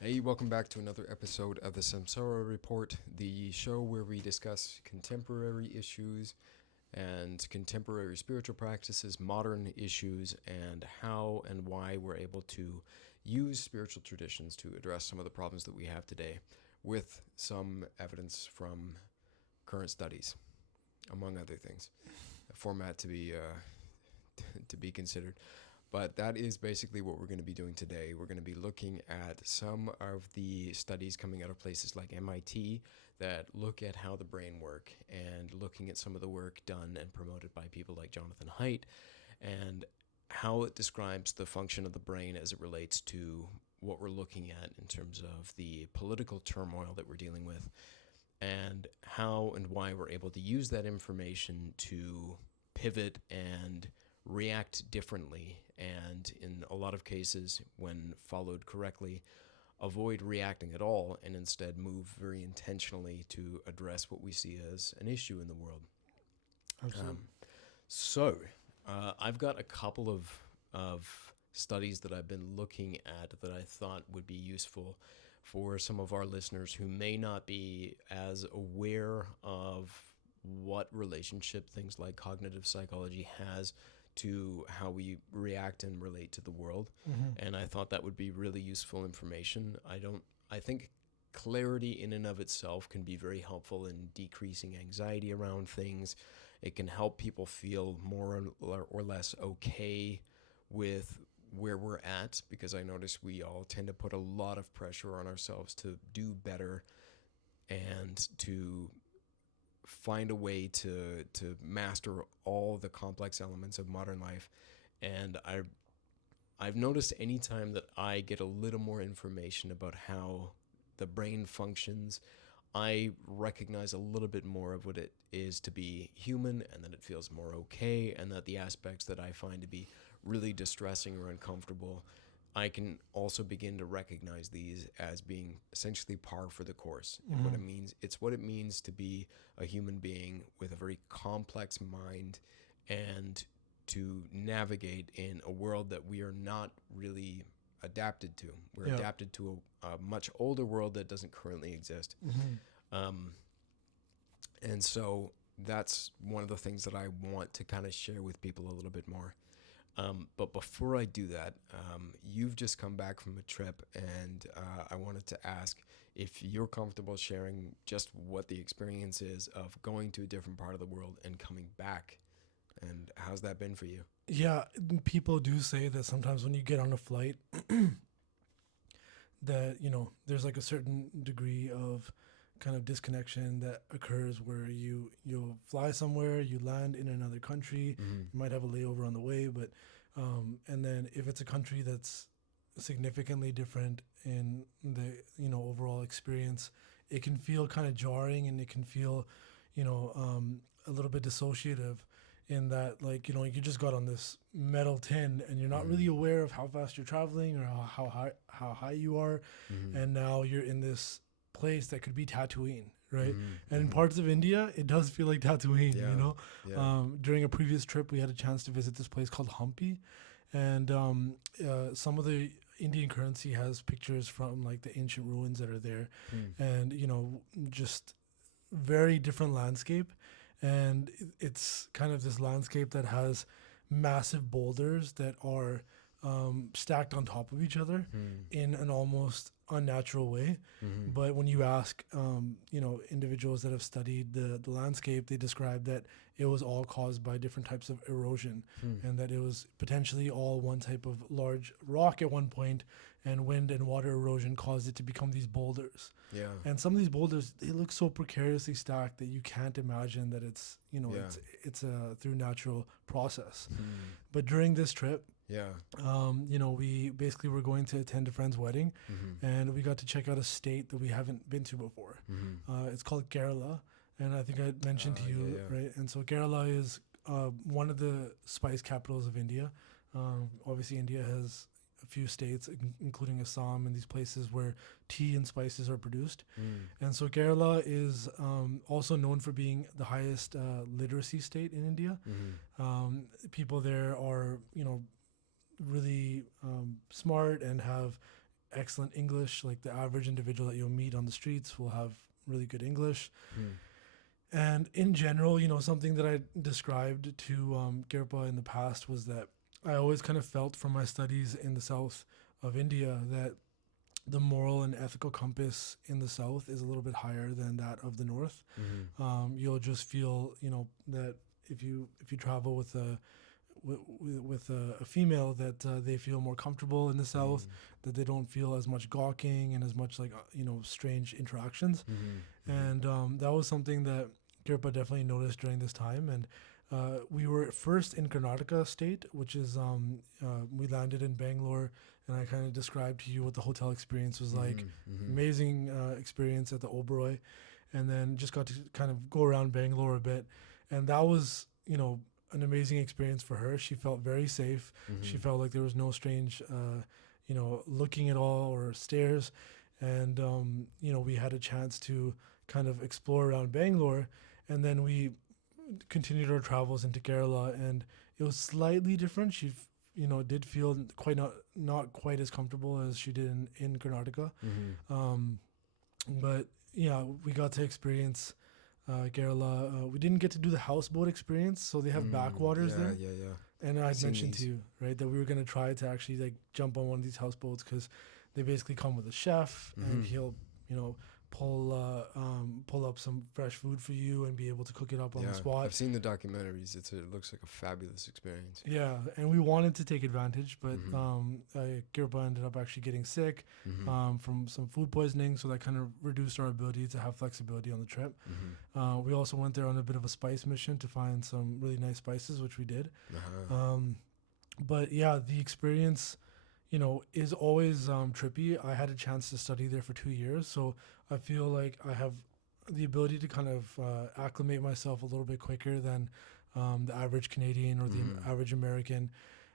Hey, welcome back to another episode of the Samsara Report, the show where we discuss contemporary issues and contemporary spiritual practices, modern issues, and how and why we're able to use spiritual traditions to address some of the problems that we have today with some evidence from current studies, among other things. A format to be considered. But that is basically what we're going to be doing today. We're going to be looking at some of the studies coming out of places like MIT that look at how the brain work and looking at some of the work done and promoted by people like Jonathan Haidt and how it describes the function of the brain as it relates to what we're looking at in terms of the political turmoil that we're dealing with and how and why we're able to use that information to pivot and react differently, and in a lot of cases, when followed correctly, avoid reacting at all and instead move very intentionally to address what we see as an issue in the world. Absolutely. So, I've got a couple of studies that I've been looking at that I thought would be useful for some of our listeners who may not be as aware of what relationship things like cognitive psychology has to how we react and relate to the world. Hmm. And I thought that would be really useful information. I think clarity in and of itself can be very helpful in decreasing anxiety around things. It can help people feel more or less okay with where we're at, because I notice we all tend to put a lot of pressure on ourselves to do better and to find a way to master all the complex elements of modern life. And I've noticed anytime that I get a little more information about how the brain functions, I recognize a little bit more of what it is to be human, and that it feels more okay, and that the aspects that I find to be really distressing or uncomfortable, I can also begin to recognize these as being essentially par for the course. And what Hmm. it means, it's what it means to be a human being with a very complex mind and to navigate in a world that we are not really adapted to. We're Yeah. adapted to a much older world that doesn't currently exist. Hmm. Um, and so that's one of the things that I want to kind of share with people a little bit more. But before I do that, you've just come back from a trip, and I wanted to ask if you're comfortable sharing just what the experience is of going to a different part of the world and coming back, and how's that been for you? Yeah, people do say that sometimes when you get on a flight, that there's like a certain degree of kind of disconnection that occurs where you'll fly somewhere, you land in another country, Mm-hmm. you might have a layover on the way, but and then if it's a country that's significantly different in the overall experience, it can feel kind of jarring, and it can feel a little bit dissociative in that, like, you just got on this metal tin and you're not Mm-hmm. really aware of how fast you're traveling or how high you are, Mm-hmm. and now you're in this place that could be Tatooine, right? Mm-hmm. And in Mm-hmm. parts of India, it does feel like Tatooine. Yeah. Yeah. During a previous trip, we had a chance to visit this place called Hampi, and some of the Indian currency has pictures from like the ancient ruins that are there, Mm. and just very different landscape, and it's kind of this landscape that has massive boulders that are stacked on top of each other Mm. in an almost unnatural way. Mm-hmm. But when you ask, individuals that have studied the landscape, they describe that it was all caused by different types of erosion, Mm. and that it was potentially all one type of large rock at one point, and wind and water erosion caused it to become these boulders. Yeah. And some of these boulders, they look so precariously stacked that you can't imagine that it's Yeah. it's a through natural process. Mm. But during this trip, Yeah. we basically were going to attend a friend's wedding, Mm-hmm. and we got to check out a state that we haven't been to before. Mm-hmm. It's called Kerala, and I think I mentioned to Yeah. you, Yeah. right? And so Kerala is one of the spice capitals of India. Obviously, India has a few states, including Assam, and these places where tea and spices are produced. Mm. And so Kerala is also known for being the highest literacy state in India. Mm-hmm. People there are, really smart and have excellent English. Like the average individual that you'll meet on the streets will have really good English. Hmm. And in general, something that I described to Kirpa in the past was that I always kind of felt from my studies in the south of India that the moral and ethical compass in the south is a little bit higher than that of the north. Hmm. You'll just feel, that if you travel with a female, that they feel more comfortable in the south, that they don't feel as much gawking and as much like strange interactions. Hmm. And that was something that Kirpa definitely noticed during this time. And we were first in Karnataka state, which is we landed in Bangalore, and I kind of described to you what the hotel experience was like. Hmm. Amazing experience at the Oberoi, and then just got to kind of go around Bangalore a bit, and that was an amazing experience for her. She felt very safe. She Hmm. felt like there was no strange, looking at all or stares, and we had a chance to kind of explore around Bangalore, and then we continued our travels into Kerala, and it was slightly different. She, did feel quite not quite as comfortable as she did in Karnataka, Hmm. but yeah, we got to experience Kerala. We didn't get to do the houseboat experience, so they have backwaters Yeah, there. yeah, yeah. And I'd Seen mentioned to these. you, right, that we were gonna try to actually like jump on one of these houseboats because they basically come with a chef, and Hmm. he'll, pull up some fresh food for you and be able to cook it up on Yeah, the spot. I've seen the documentaries. It looks like a fabulous experience. Yeah, and we wanted to take advantage, but Hmm. Kirpa ended up actually getting sick Hmm. from some food poisoning, so that kind of reduced our ability to have flexibility on the trip. Hmm. We also went there on a bit of a spice mission to find some really nice spices, which we did. Uh-huh. But yeah, the experience, is always trippy. I had a chance to study there for 2 years, so I feel like I have the ability to kind of acclimate myself a little bit quicker than the average Canadian or the Hmm. average American.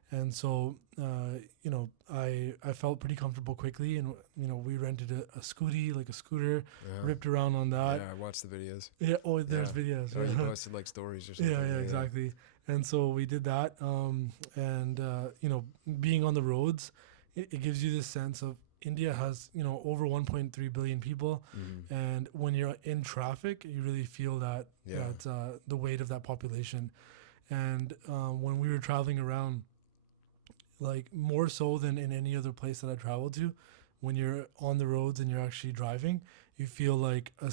And so, I felt pretty comfortable quickly, and we rented a scooty, like a scooter, Yeah. ripped around on that. Yeah, I watched the videos. Yeah. Oh, there's Yeah. videos. Oh, you Yeah. posted like stories or something. Yeah, yeah, Yeah, yeah. exactly. And so we did that. And being on the roads, it gives you this sense of India has over 1.3 billion people, Hmm. and when you're in traffic, you really feel that Yeah. the weight of that population. And when we were traveling around, like more so than in any other place that I traveled to, when you're on the roads and you're actually driving, you feel like a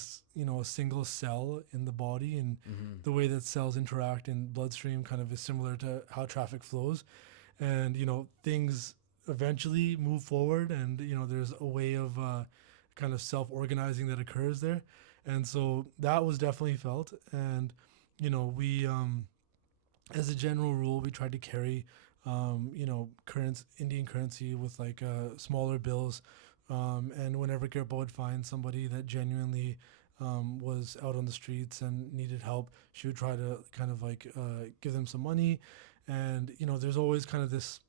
single cell in the body, and Hmm. the way that cells interact in bloodstream kind of is similar to how traffic flows. And things eventually move forward, and there's a way of kind of self-organizing that occurs there. And so that was definitely felt. And we as a general rule, we tried to carry, Indian currency with like smaller bills. And whenever Kirpa would find somebody that genuinely was out on the streets and needed help, she would try to kind of like give them some money. And there's always kind of this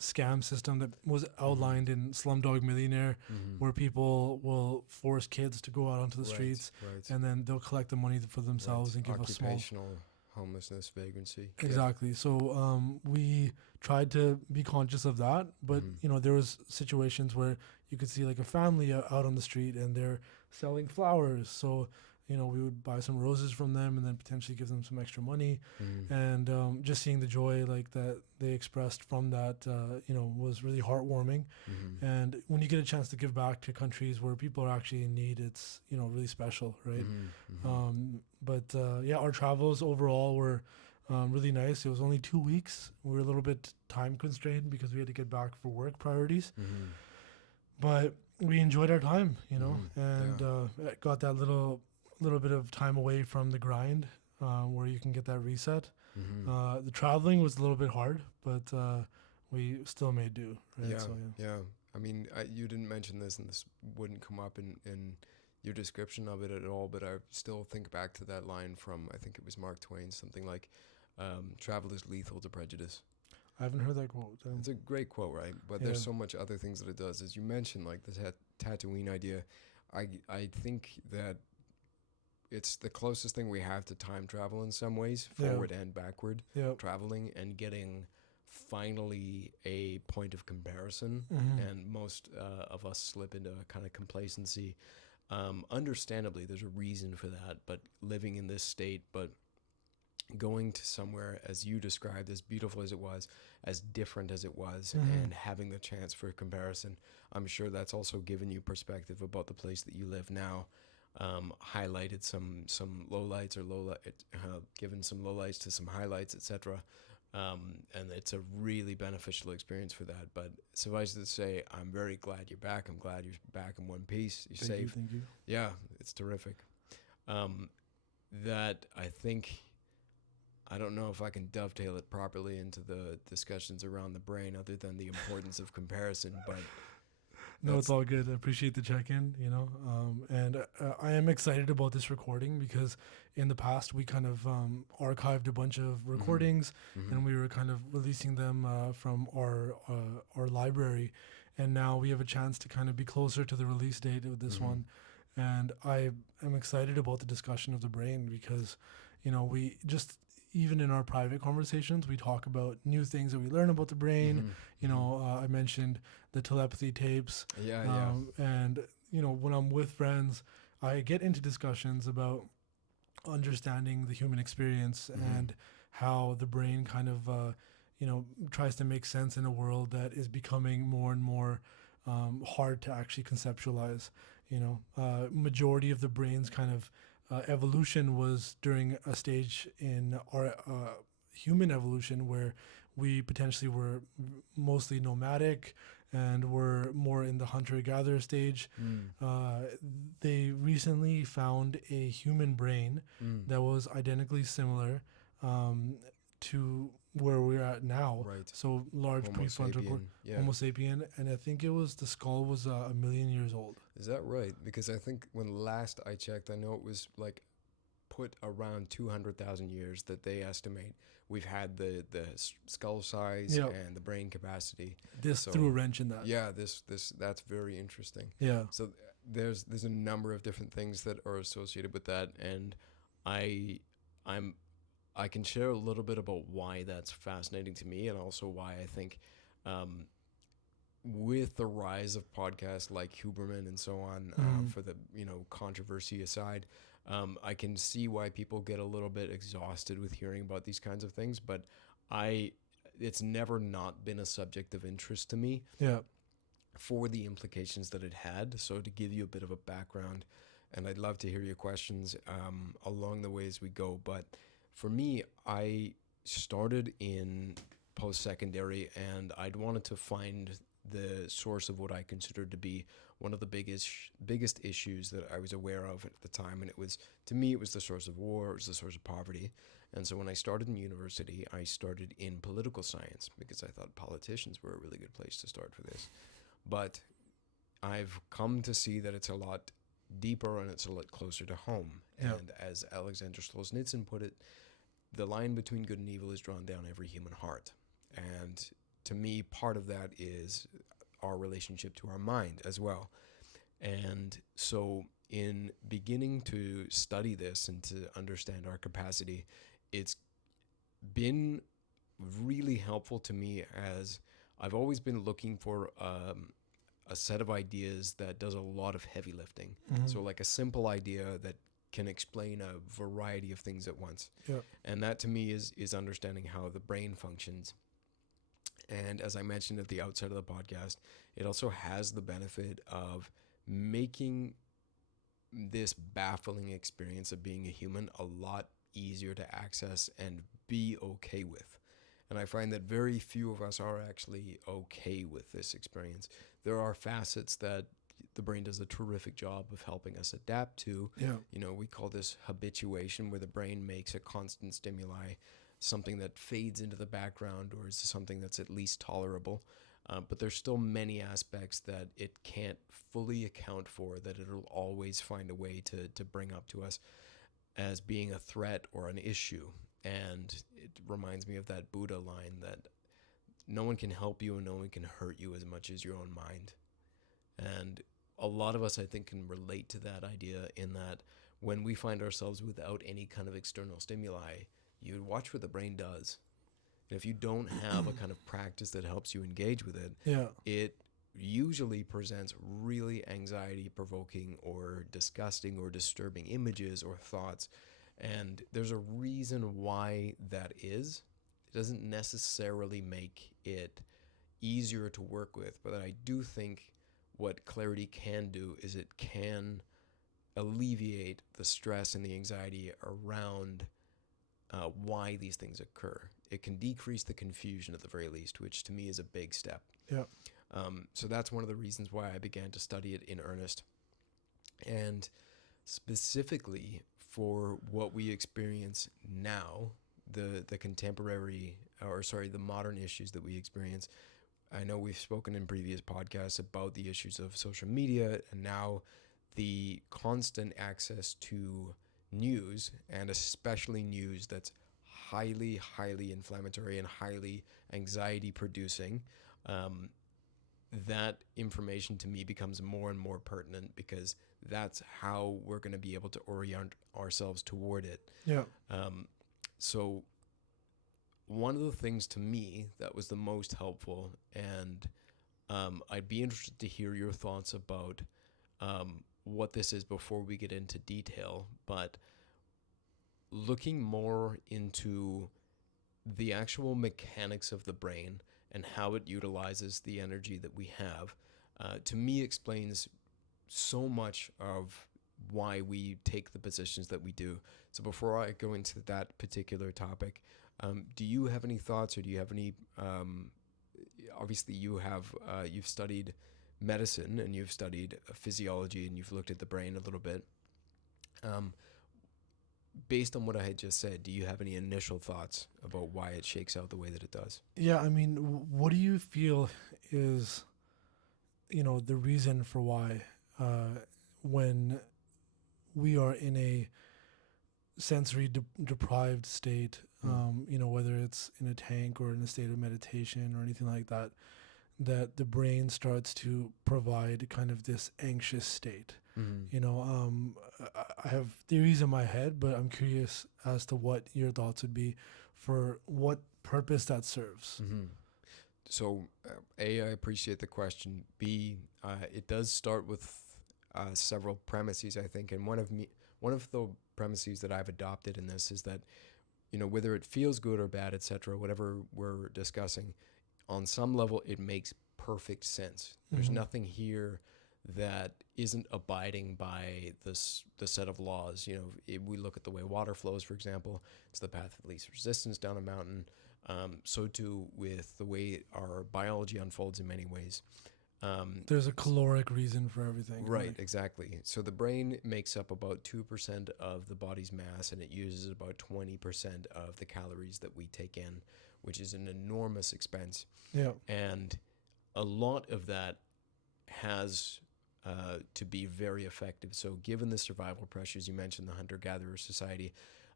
scam system that was Hmm. outlined in Slumdog Millionaire, Hmm. where people will force kids to go out onto the Right, streets, right, and then they'll collect the money for themselves right. and give a small. Occupational homelessness, vagrancy. Yep. Exactly. So we tried to be conscious of that, but Hmm. there was situations where you could see like a family out on the street and they're selling flowers. So we would buy some roses from them and then potentially give them some extra money, Hmm. and just seeing the joy like that they expressed from that, was really heartwarming. Hmm. And when you get a chance to give back to countries where people are actually in need, it's really special, right? Hmm. Hmm. But yeah, our travels overall were really nice. It was only 2 weeks. We were a little bit time constrained because we had to get back for work priorities, Hmm. but we enjoyed our time, Hmm. and Yeah. got that little bit of time away from the grind, where you can get that reset. Hmm. The traveling was a little bit hard, but we still made do, right? Yeah. So yeah. Yeah. I mean, you didn't mention this, and this wouldn't come up in your description of it at all, but I still think back to that line from, I think it was Mark Twain, something like, travel is lethal to prejudice. I haven't heard that quote. It's a great quote, right? But Yeah. there's so much other things that it does. As you mentioned, like the Tatooine idea, I think that it's the closest thing we have to time travel in some ways, Yeah. forward and backward Yeah. traveling and getting finally a point of comparison, Mm-hmm. and most of us slip into a kind of complacency. Understandably, there's a reason for that, but living in this state, but going to somewhere as you described, as beautiful as it was, as different as it was, Mm-hmm. and having the chance for comparison, I'm sure that's also given you perspective about the place that you live now. Highlighted some lowlights, or given some lowlights to some highlights, etc. And it's a really beneficial experience for that. But suffice it to say, I'm very glad you're back. I'm glad you're back in one piece. You're Thank you. safe. Thank you. Yeah, it's terrific. Um, that I think, I don't know if I can dovetail it properly into the discussions around the brain, other than the importance of comparison. But No, it's that's all good. I appreciate the check-in, and I am excited about this recording because in the past we kind of archived a bunch of mm-hmm, recordings, mm-hmm, and we were kind of releasing them from our library, and now we have a chance to kind of be closer to the release date of this mm-hmm, one, and I am excited about the discussion of the brain because, we just, even in our private conversations, we talk about new things that we learn about the brain. mm-hmm, mm-hmm. I mentioned the telepathy tapes, Yeah, yeah. and when I'm with friends, I get into discussions about understanding the human experience Mm-hmm. and how the brain kind of tries to make sense in a world that is becoming more and more hard to actually conceptualize. Majority of the brain's kind of evolution was during a stage in our human evolution where we potentially were mostly nomadic and were more in the hunter-gatherer stage. Mm. Uh, they recently found a human brain Mm. that was identically similar um, to where we're at now. Right. So large Homo prefrontal sapien. Yeah. Homo sapien, and I think it was the skull was 1 million years old. Is that right? Because I think when last I checked, I know it was like put around 200,000 years that they estimate we've had the skull size Yeah, and the brain capacity. this So threw a wrench in that. yeah, this that's very interesting. Yeah. So there's a number of different things that are associated with that, and I I'm I can share a little bit about why that's fascinating to me, and also why I think, um, with the rise of podcasts like Huberman and so on, Mm. for the controversy aside, I can see why people get a little bit exhausted with hearing about these kinds of things. But I, it's never not been a subject of interest to me Yeah. for the implications that it had. So to give you a bit of a background, and I'd love to hear your questions along the way as we go. But for me, I started in post-secondary, and I'd wanted to find the source of what I considered to be one of the biggest issues that I was aware of at the time, and it was, to me, it was the source of war, it was the source of poverty. And so when I started in university, I started in political science because I thought politicians were a really good place to start for this. But I've come to see that it's a lot deeper and it's a lot closer to home. Yeah. And as Alexander Solzhenitsyn put it, the line between good and evil is drawn down every human heart. And to me, part of that is our relationship to our mind as well. And so, in beginning to study this and to understand our capacity, it's been really helpful to me, as I've always been looking for a set of ideas that does a lot of heavy lifting. Mm. So, like a simple idea that can explain a variety of things at once. Yeah. And that to me is understanding how the brain functions. And as I mentioned at the outset of the podcast, it also has the benefit of making this baffling experience of being a human a lot easier to access and be okay with. And I find that very few of us are actually okay with this experience. There are facets that the brain does a terrific job of helping us adapt to. Yeah. We call this habituation, where the brain makes a constant stimuli something that fades into the background, or is something that's at least tolerable. But there's still many aspects that it can't fully account for, that it'll always find a way to bring up to us as being a threat or an issue. And it reminds me of that Buddha line that no one can help you and no one can hurt you as much as your own mind. And a lot of us, I think, can relate to that idea, in that when we find ourselves without any kind of external stimuli, you watch what the brain does. And if you don't have a kind of practice that helps you engage with it, Yeah. it usually presents really anxiety provoking or disgusting or disturbing images or thoughts. And there's a reason why that is. It doesn't necessarily make it easier to work with, but I do think what clarity can do is it can alleviate the stress and the anxiety around why these things occur. It can decrease the confusion at the very least, which to me is a big step. Yeah. So that's one of the reasons why I began to study it in earnest. And specifically for what we experience now, the contemporary, or sorry, the modern issues that we experience. I know we've spoken in previous podcasts about the issues of social media and now the constant access to news, and especially news that's highly inflammatory and highly anxiety producing. Um, that information to me becomes more and more pertinent because that's how we're going to be able to orient ourselves toward it. Yeah. So one of the things to me that was the most helpful, and I'd be interested to hear your thoughts about what this is before we get into detail, but looking more into the actual mechanics of the brain and how it utilizes the energy that we have, to me explains so much of why we take the positions that we do. So before I go into that particular topic, do you have any thoughts, or do you have any? Obviously, you've studied medicine and you've studied physiology and you've looked at the brain a little bit. Um, Based on what I had just said, do you have any initial thoughts about why it shakes out the way that it does? Yeah. I mean, what do you feel is, the reason for why, when we are in a sensory deprived state, whether it's in a tank or in a state of meditation or anything like that, that the brain starts to provide kind of this anxious state. I have theories in my head, but I'm curious as to what your thoughts would be for what purpose that serves. So, A, I appreciate the question. B, it does start with several premises, I think, and one of the premises that I've adopted in this is that, whether it feels good or bad, etc., whatever we're discussing, on some level, it makes perfect sense. There's nothing here that isn't abiding by the set of laws. If we look at the way water flows, for example, it's the path of least resistance down a mountain. So too with the way our biology unfolds in many ways. There's a caloric reason for everything. Right, exactly. So the brain makes up about 2% of the body's mass, and it uses about 20% of the calories that we take in, which is an enormous expense. Yeah. And a lot of that has to be very effective. So given the survival pressures, you mentioned the hunter-gatherer society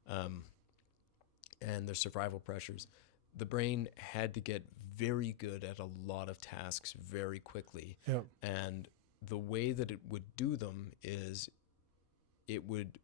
and the survival pressures, the brain had to get very good at a lot of tasks very quickly. Yeah. And the way that it would do them is it would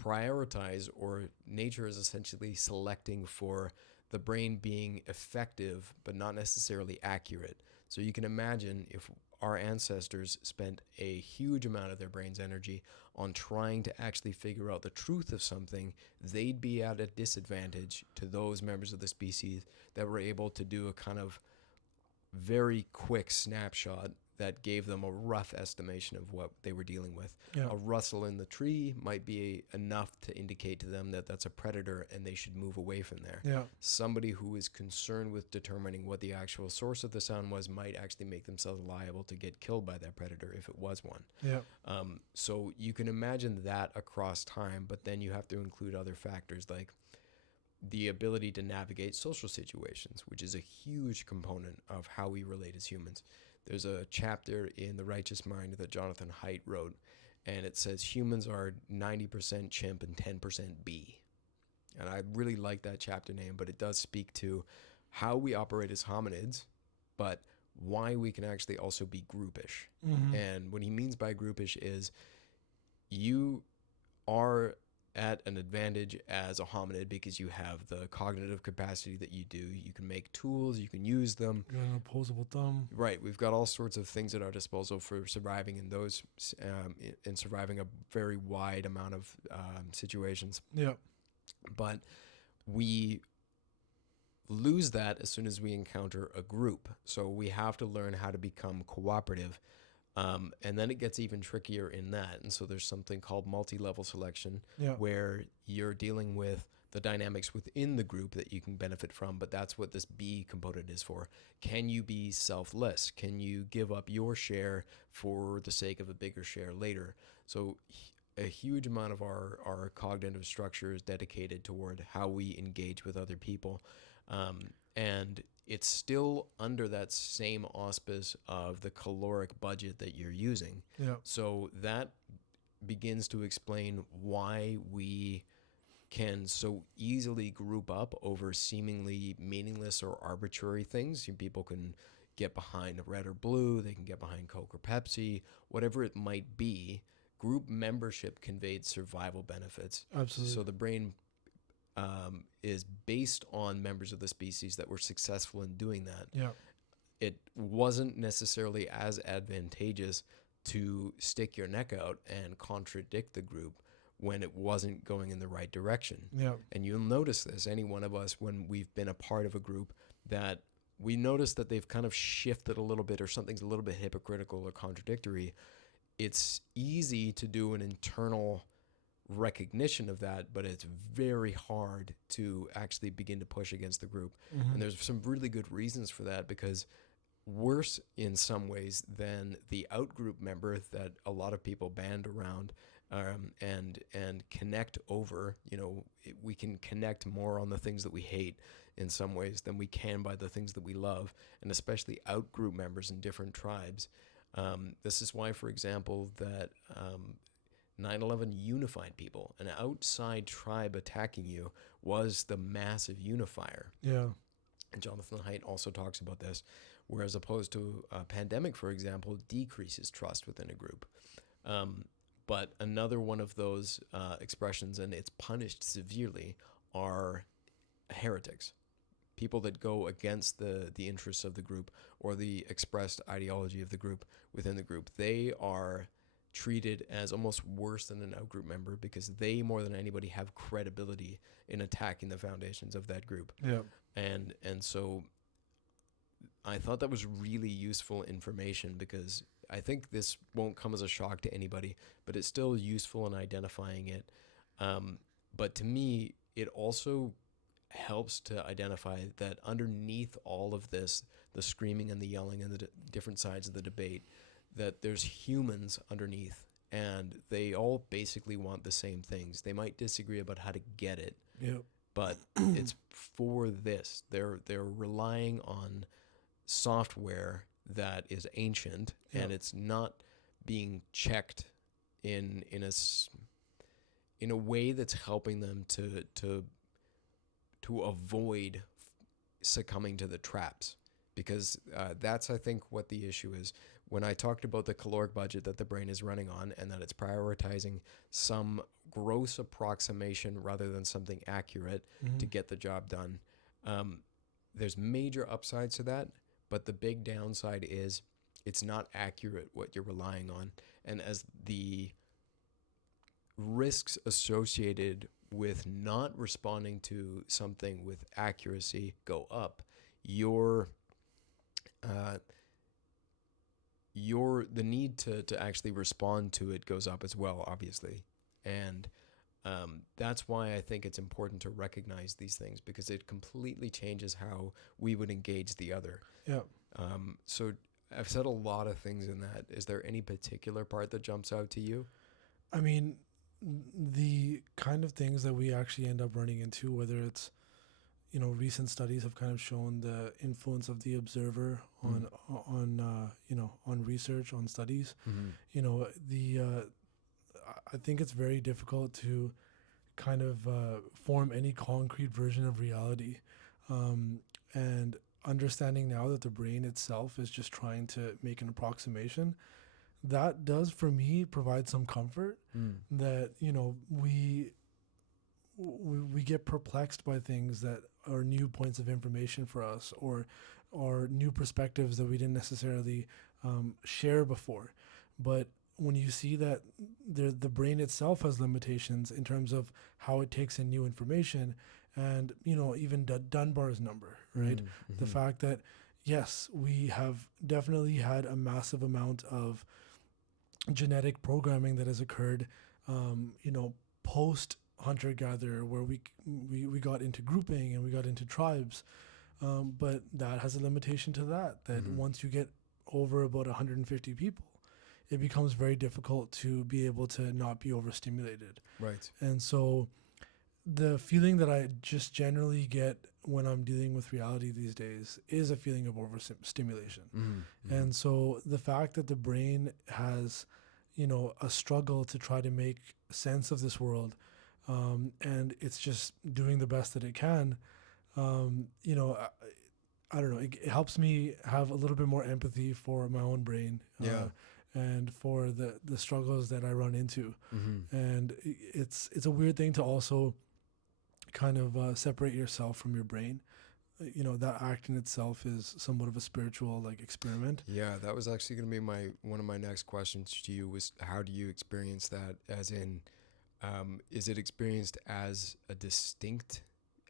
prioritize, or nature is essentially selecting for the brain being effective but not necessarily accurate. So you can imagine if our ancestors spent a huge amount of their brain's energy on trying to actually figure out the truth of something, they'd be at a disadvantage to those members of the species that were able to do a kind of very quick snapshot that gave them a rough estimation of what they were dealing with. Yeah. A rustle in the tree might be enough to indicate to them that that's a predator and they should move away from there. Yeah. Somebody who is concerned with determining what the actual source of the sound was might actually make themselves liable to get killed by that predator if it was one. Yeah. So you can imagine that across time, but then you have to include other factors like the ability to navigate social situations, which is a huge component of how we relate as humans. There's a chapter in The Righteous Mind that Jonathan Haidt wrote, and it says humans are 90% chimp and 10% bee. And I really like that chapter name, but it does speak to how we operate as hominids, but why we can actually also be groupish. And what he means by groupish is you are at an advantage as a hominid because you have the cognitive capacity that you do. You can make tools, you can use them. You got an opposable thumb. Right, we've got all sorts of things at our disposal for surviving in those, in surviving a very wide amount of situations. Yeah. But we lose that as soon as we encounter a group. So we have to learn how to become cooperative. And then it gets even trickier in that. And so there's something called multi-level selection, Yeah. where you're dealing with the dynamics within the group that you can benefit from. But that's what this B component is for. Can you be selfless? Can you give up your share for the sake of a bigger share later? So a huge amount of our cognitive structure is dedicated toward how we engage with other people. And it's still under that same auspice of the caloric budget that you're using. Yeah. So that begins to explain why we can so easily group up over seemingly meaningless or arbitrary things. People can get behind red or blue, they can get behind Coke or Pepsi, whatever it might be. Group membership conveyed survival benefits. Absolutely. So the brain is based on members of the species that were successful in doing that. Yeah. It wasn't necessarily as advantageous to stick your neck out and contradict the group when it wasn't going in the right direction. Yeah. And you'll notice this, any one of us, when we've been a part of a group, that we notice that they've kind of shifted a little bit or something's a little bit hypocritical or contradictory. It's easy to do an internal recognition of that, but it's very hard to actually begin to push against the group. Mm-hmm. And there's some really good reasons for that, because worse in some ways than the out-group member that a lot of people band around and connect over, we can connect more on the things that we hate in some ways than we can by the things that we love, and especially out-group members in different tribes. This is why, for example, that 9/11 unified people. An outside tribe attacking you was the massive unifier. Yeah. And Jonathan Haidt also talks about this, whereas opposed to a pandemic, for example, decreases trust within a group. But another one of those expressions, and it's punished severely, are heretics. People that go against the interests of the group or the expressed ideology of the group within the group. They are treated as almost worse than an out-group member because they, more than anybody, have credibility in attacking the foundations of that group. Yeah. And so I thought that was really useful information, because I think this won't come as a shock to anybody, but it's still useful in identifying it. But to me, it also helps to identify that underneath all of this, the screaming and the yelling and the different sides of the debate, that there's humans underneath, and they all basically want the same things. They might disagree about how to get it, but it's for this. They're relying on software that is ancient, and it's not being checked in a way that's helping them to avoid succumbing to the traps, because that's, I think, what the issue is. When I talked about the caloric budget that the brain is running on, and that it's prioritizing some gross approximation rather than something accurate to get the job done, there's major upsides to that, but the big downside is it's not accurate what you're relying on. And as the risks associated with not responding to something with accuracy go up, the need to actually respond to it goes up as well, obviously. And that's why I think it's important to recognize these things, because it completely changes how we would engage the other. Yeah. So I've said a lot of things in that. Is there any particular part that jumps out to you? I mean, the kind of things that we actually end up running into, whether it's, recent studies have kind of shown the influence of the observer on research, on studies. I think it's very difficult to kind of form any concrete version of reality, and understanding now that the brain itself is just trying to make an approximation, that does for me provide some comfort that we we get perplexed by things that are new points of information for us, or new perspectives that we didn't necessarily share before. But when you see that the brain itself has limitations in terms of how it takes in new information, and even Dunbar's number, right? The Mm-hmm. fact that yes, we have definitely had a massive amount of genetic programming that has occurred, post hunter gatherer, where we got into grouping and we got into tribes, but that has a limitation to that Mm-hmm. once you get over about 150 people, it becomes very difficult to be able to not be overstimulated. Right. And so the feeling that I just generally get when I'm dealing with reality these days is a feeling of overstimulation. Mm-hmm. Mm-hmm. And so the fact that the brain has, a struggle to try to make sense of this world, and it's just doing the best that it can, I don't know, it helps me have a little bit more empathy for my own brain, Yeah. and for the struggles that I run into. Mm-hmm. And it's a weird thing to also kind of separate yourself from your brain. That act in itself is somewhat of a spiritual like experiment. Yeah, that was actually going to be my one of my next questions to you was how do you experience that? As in, is it experienced as a distinct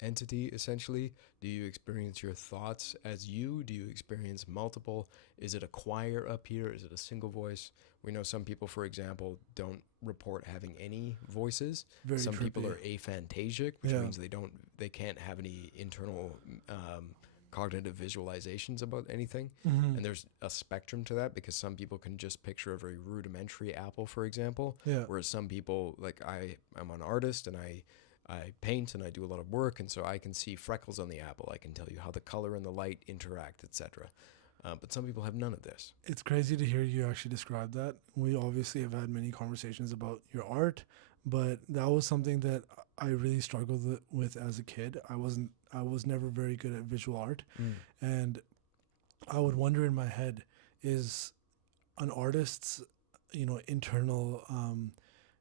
entity essentially? Do you experience your thoughts as you? Do you experience multiple? Is it a choir up here? Is it a single voice? We know some people, for example, don't report having any voices. Very Some people trippy. are aphantasic, which Yeah. means they can't have any internal cognitive visualizations about anything. Mm-hmm. And there's a spectrum to that because some people can just picture a very rudimentary apple, for example, Yeah. whereas some people, like I'm an artist and I paint and I do a lot of work, and so I can see freckles on the apple. I can tell you how the color and the light interact, etc. But some people have none of this. It's crazy to hear you actually describe that. We obviously have had many conversations about your art, but that was something that I really struggled with as a kid. I was never very good at visual art, Mm. and I would wonder in my head, is an artist's, internal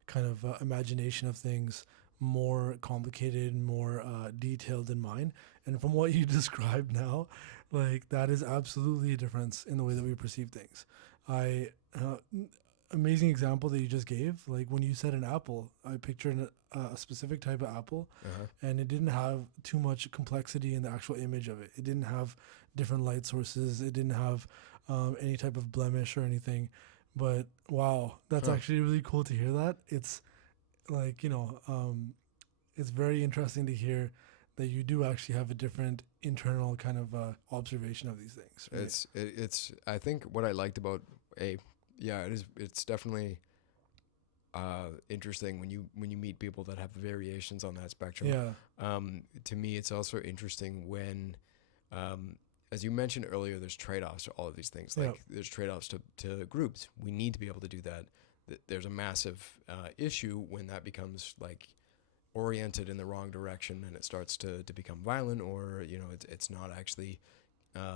kind of imagination of things more complicated, more detailed than mine? And from what you described now, like that is absolutely a difference in the way that we perceive things. I Amazing example that you just gave. Like when you said an apple, I pictured a specific type of apple, Uh-huh. and it didn't have too much complexity in the actual image of it. It didn't have different light sources. It didn't have any type of blemish or anything. But wow, that's Huh. actually really cool to hear that. It's like, it's very interesting to hear that you do actually have a different internal kind of observation of these things, right? It's I think what I liked about a yeah, it's definitely interesting when you meet people that have variations on that spectrum. Yeah. To me, it's also interesting when, as you mentioned earlier, there's trade-offs to all of these things. Yeah. Like there's trade-offs to groups. We need to be able to do that. There's a massive issue when that becomes like oriented in the wrong direction and it starts to become violent, or it's not actually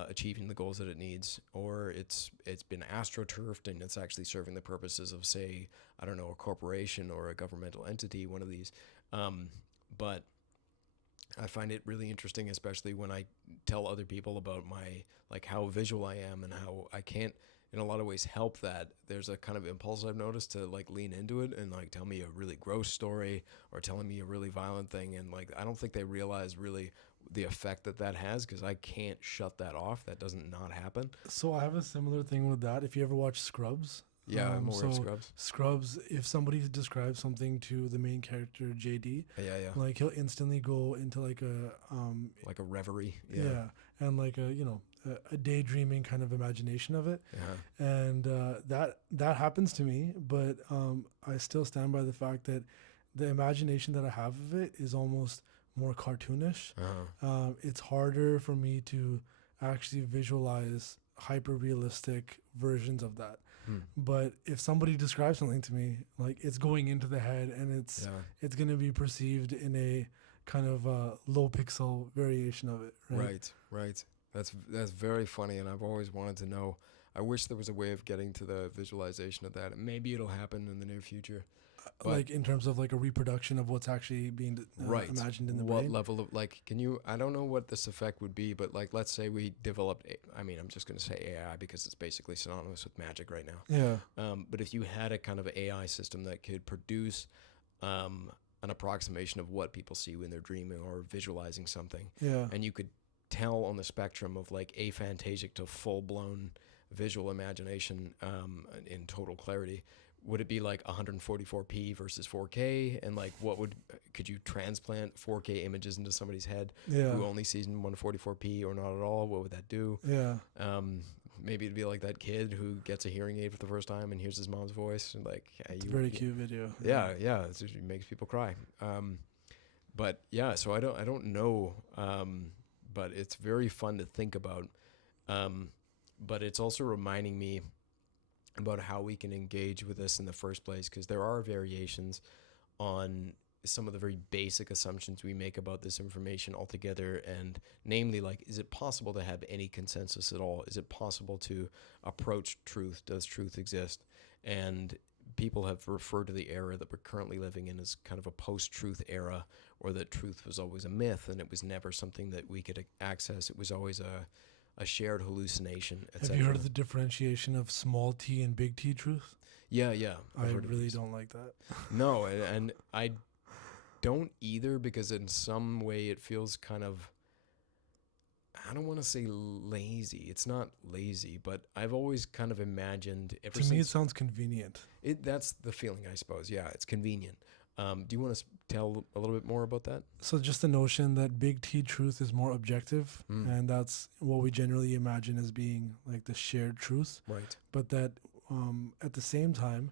achieving the goals that it needs, or it's been astroturfed and it's actually serving the purposes of, say, I don't know, a corporation or a governmental entity, one of these. But I find it really interesting, especially when I tell other people about my like how visual I am and how I can't in a lot of ways help that. There's a kind of impulse I've noticed to like lean into it and like tell me a really gross story or telling me a really violent thing, and like I don't think they realize really the effect that has, because I can't shut that off. That doesn't not happen. So I have a similar thing with that. If you ever watch Scrubs, Yeah, I'm aware of so Scrubs. Scrubs, if somebody describes something to the main character JD, Yeah. like he'll instantly go into like a Like a reverie. yeah, and like a a daydreaming kind of imagination of it, Yeah. and that happens to me, but I still stand by the fact that the imagination that I have of it is almost more cartoonish. It's harder for me to actually visualize hyper realistic versions of that. Hmm. But if somebody describes something to me, like it's going into the head, and Yeah. it's going to be perceived in a kind of low pixel variation of it, right? Right. That's very funny, and I've always wanted to know. I wish there was a way of getting to the visualization of that. Maybe it'll happen in the near future. But Like in terms of like a reproduction of what's actually being right, imagined in the what brain. level of like, can you? I don't know what this effect would be, but like, let's say we developed. I mean, I'm just going to say AI because it's basically synonymous with magic right now. Yeah. But if you had a kind of AI system that could produce an approximation of what people see when they're dreaming or visualizing something, Yeah. and you could tell on the spectrum of like aphantasic to full blown visual imagination in total clarity, would it be like 144p versus 4K? And like, could you transplant 4K images into somebody's head Yeah. who only sees in 144p or not at all? What would that do? Yeah. Maybe it'd be like that kid who gets a hearing aid for the first time and hears his mom's voice and like, It's a very cute video. yeah, it makes people cry. But yeah, so I don't know, but it's very fun to think about. But it's also reminding me about how we can engage with this in the first place, because there are variations on some of the very basic assumptions we make about this information altogether, and namely, like, is it possible to have any consensus at all? Is it possible to approach truth? Does truth exist? And people have referred to the era that we're currently living in as kind of a post-truth era, or that truth was always a myth and it was never something that we could access. It was always a shared hallucination, etc. Have you heard of the differentiation of small t and big T truth? Yeah, I really don't like that. No, and I don't either, because in some way it feels kind of, I don't want to say lazy. It's not lazy, but I've always kind of imagined ever To me, it since sounds convenient. that's the feeling, I suppose. Yeah, it's convenient. Do you want to tell a little bit more about that? So just the notion that big T truth is more objective, and that's what we generally imagine as being like the shared truth, Right. but that at the same time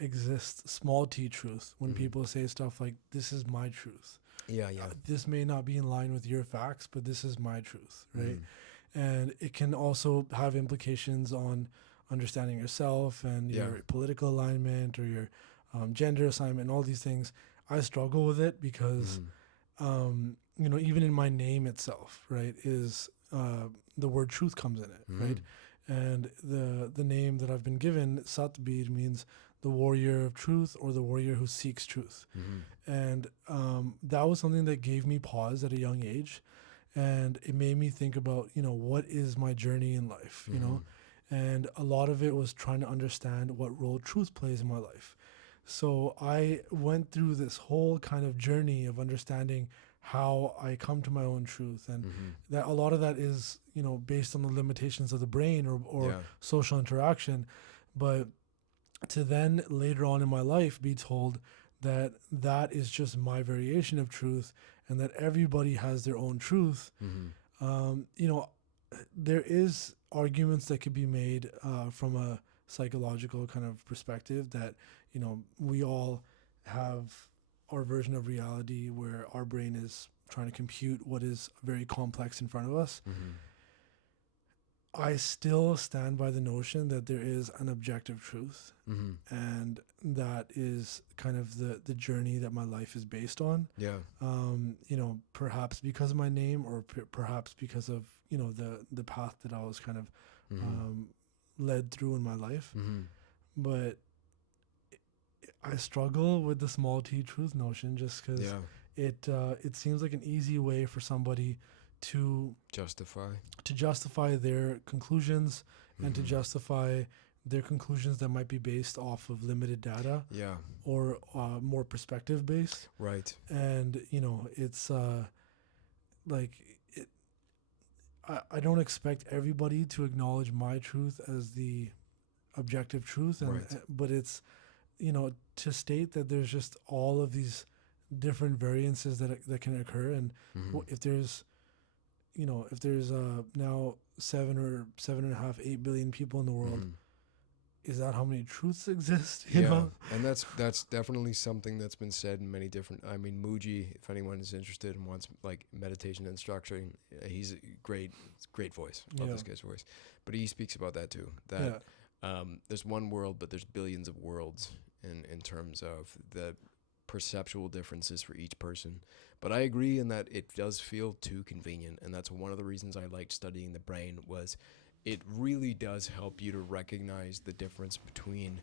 exists small t truth when people say stuff like, this is my truth. Yeah. This may not be in line with your facts, but this is my truth, right? And it can also have implications on understanding yourself and Yeah. your political alignment or your gender assignment and all these things. I struggle with it because, even in my name itself, right, is the word truth comes in it, right? And the name that I've been given, Satbir, means the warrior of truth or the warrior who seeks truth. And that was something that gave me pause at a young age. And it made me think about, what is my journey in life, And a lot of it was trying to understand what role truth plays in my life. So I went through this whole kind of journey of understanding how I come to my own truth, and that a lot of that is, based on the limitations of the brain or social interaction. But to then later on in my life be told that that is just my variation of truth and that everybody has their own truth, there is arguments that could be made from a psychological kind of perspective that, we all have our version of reality where our brain is trying to compute what is very complex in front of us. I still stand by the notion that there is an objective truth, and that is kind of the journey that my life is based on. Yeah. Perhaps because of my name, or perhaps because of, the path that I was kind of led through in my life. But I struggle with the small t truth notion just because it seems like an easy way for somebody to justify their conclusions and to justify their conclusions that might be based off of limited data or more perspective based. Right. And, it's I don't expect everybody to acknowledge my truth as the objective truth. But it's, to state that there's just all of these different variances that can occur. And if there's now 7.5, 8 billion people in the world, is that how many truths exist? You know? And that's definitely something that's been said in many different. I mean, Muji, if anyone is interested and wants like meditation and structuring, he's a great voice. Love this guy's voice, but he speaks about that too. That there's one world, but there's billions of worlds in terms of the perceptual differences for each person. But I agree in that it does feel too convenient, and that's one of the reasons I liked studying the brain. Was it really does help you to recognize the difference between,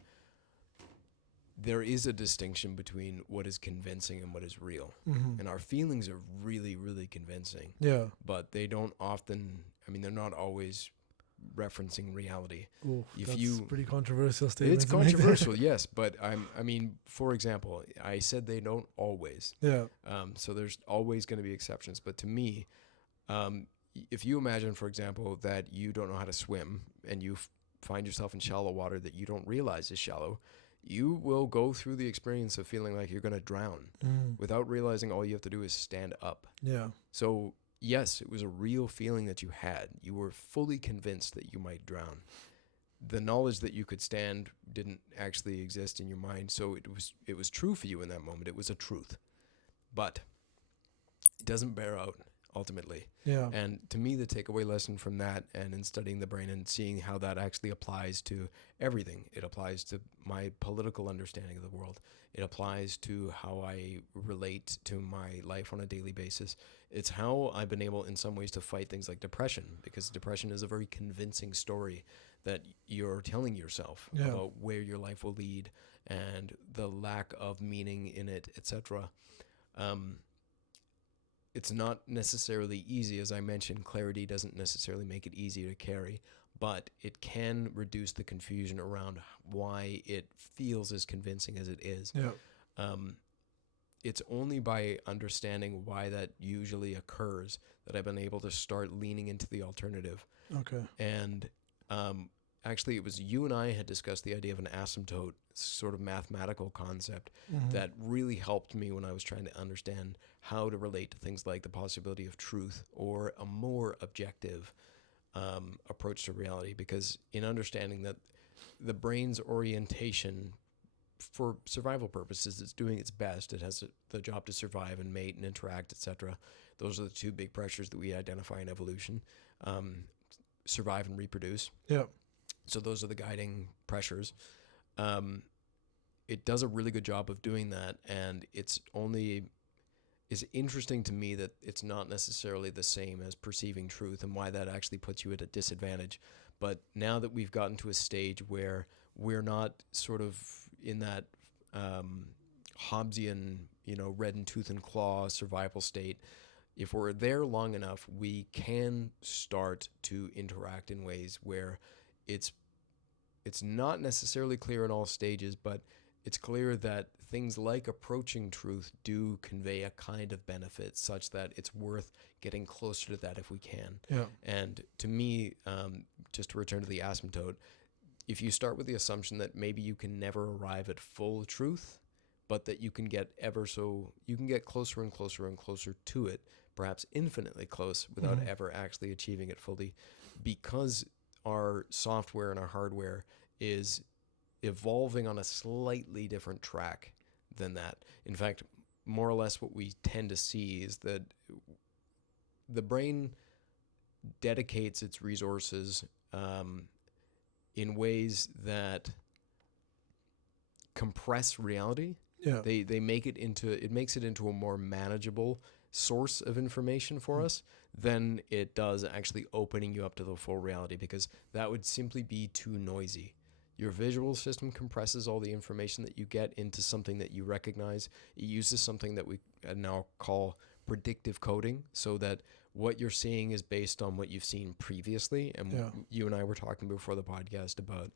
there is a distinction between what is convincing and what is real. Mm-hmm. And our feelings are really, really convincing, Yeah. but they don't often, I mean, they're not always referencing reality. Ooh, If that's you, pretty controversial it's statement to make there. controversial, yes, but I mean, for example, I said they don't always. Yeah. So there's always going to be exceptions. But to me, if you imagine, for example, that you don't know how to swim and you find yourself in shallow water that you don't realize is shallow, you will go through the experience of feeling like you're going to drown Mm. without realizing all you have to do is stand up. Yeah. So, yes, it was a real feeling that you had. You were fully convinced that you might drown. The knowledge that you could stand didn't actually exist in your mind, so it was true for you in that moment. It was a truth. But it doesn't bear out ultimately. Yeah. And to me, the takeaway lesson from that, and in studying the brain and seeing how that actually applies to everything, it applies to my political understanding of the world. It applies to how I relate to my life on a daily basis. It's how I've been able in some ways to fight things like depression, because depression is a very convincing story that you're telling yourself Yeah. about where your life will lead and the lack of meaning in it, etc. It's not necessarily easy. As I mentioned, clarity doesn't necessarily make it easy to carry, but it can reduce the confusion around why it feels as convincing as it is. Yeah. It's only by understanding why that usually occurs that I've been able to start leaning into the alternative. Okay. And actually, it was you and I had discussed the idea of an asymptote, sort of mathematical concept Mm-hmm. that really helped me when I was trying to understand how to relate to things like the possibility of truth or a more objective approach to reality. Because in understanding that the brain's orientation for survival purposes, it's doing its best. It has the job to survive and mate and interact, etc. Those are the two big pressures that we identify in evolution: survive and reproduce. Yeah. So those are the guiding pressures. It does a really good job of doing that, and it's interesting to me that it's not necessarily the same as perceiving truth, and why that actually puts you at a disadvantage. But now that we've gotten to a stage where we're not sort of in that Hobbesian, red in tooth and claw survival state, if we're there long enough, we can start to interact in ways where it's not necessarily clear in all stages, but it's clear that things like approaching truth do convey a kind of benefit such that it's worth getting closer to that if we can. Yeah. And to me, just to return to the asymptote, if you start with the assumption that maybe you can never arrive at full truth, but that you can get closer and closer and closer to it, perhaps infinitely close, without Mhm. ever actually achieving it fully, because our software and our hardware is evolving on a slightly different track than that. In fact, more or less what we tend to see is that the brain dedicates its resources in ways that compress reality. Yeah. They makes it into a more manageable source of information for us than it does actually opening you up to the full reality, because that would simply be too noisy. Your visual system compresses all the information that you get into something that you recognize. It uses something that we now call predictive coding, so that what you're seeing is based on what you've seen previously. And Yeah. you and I were talking before the podcast about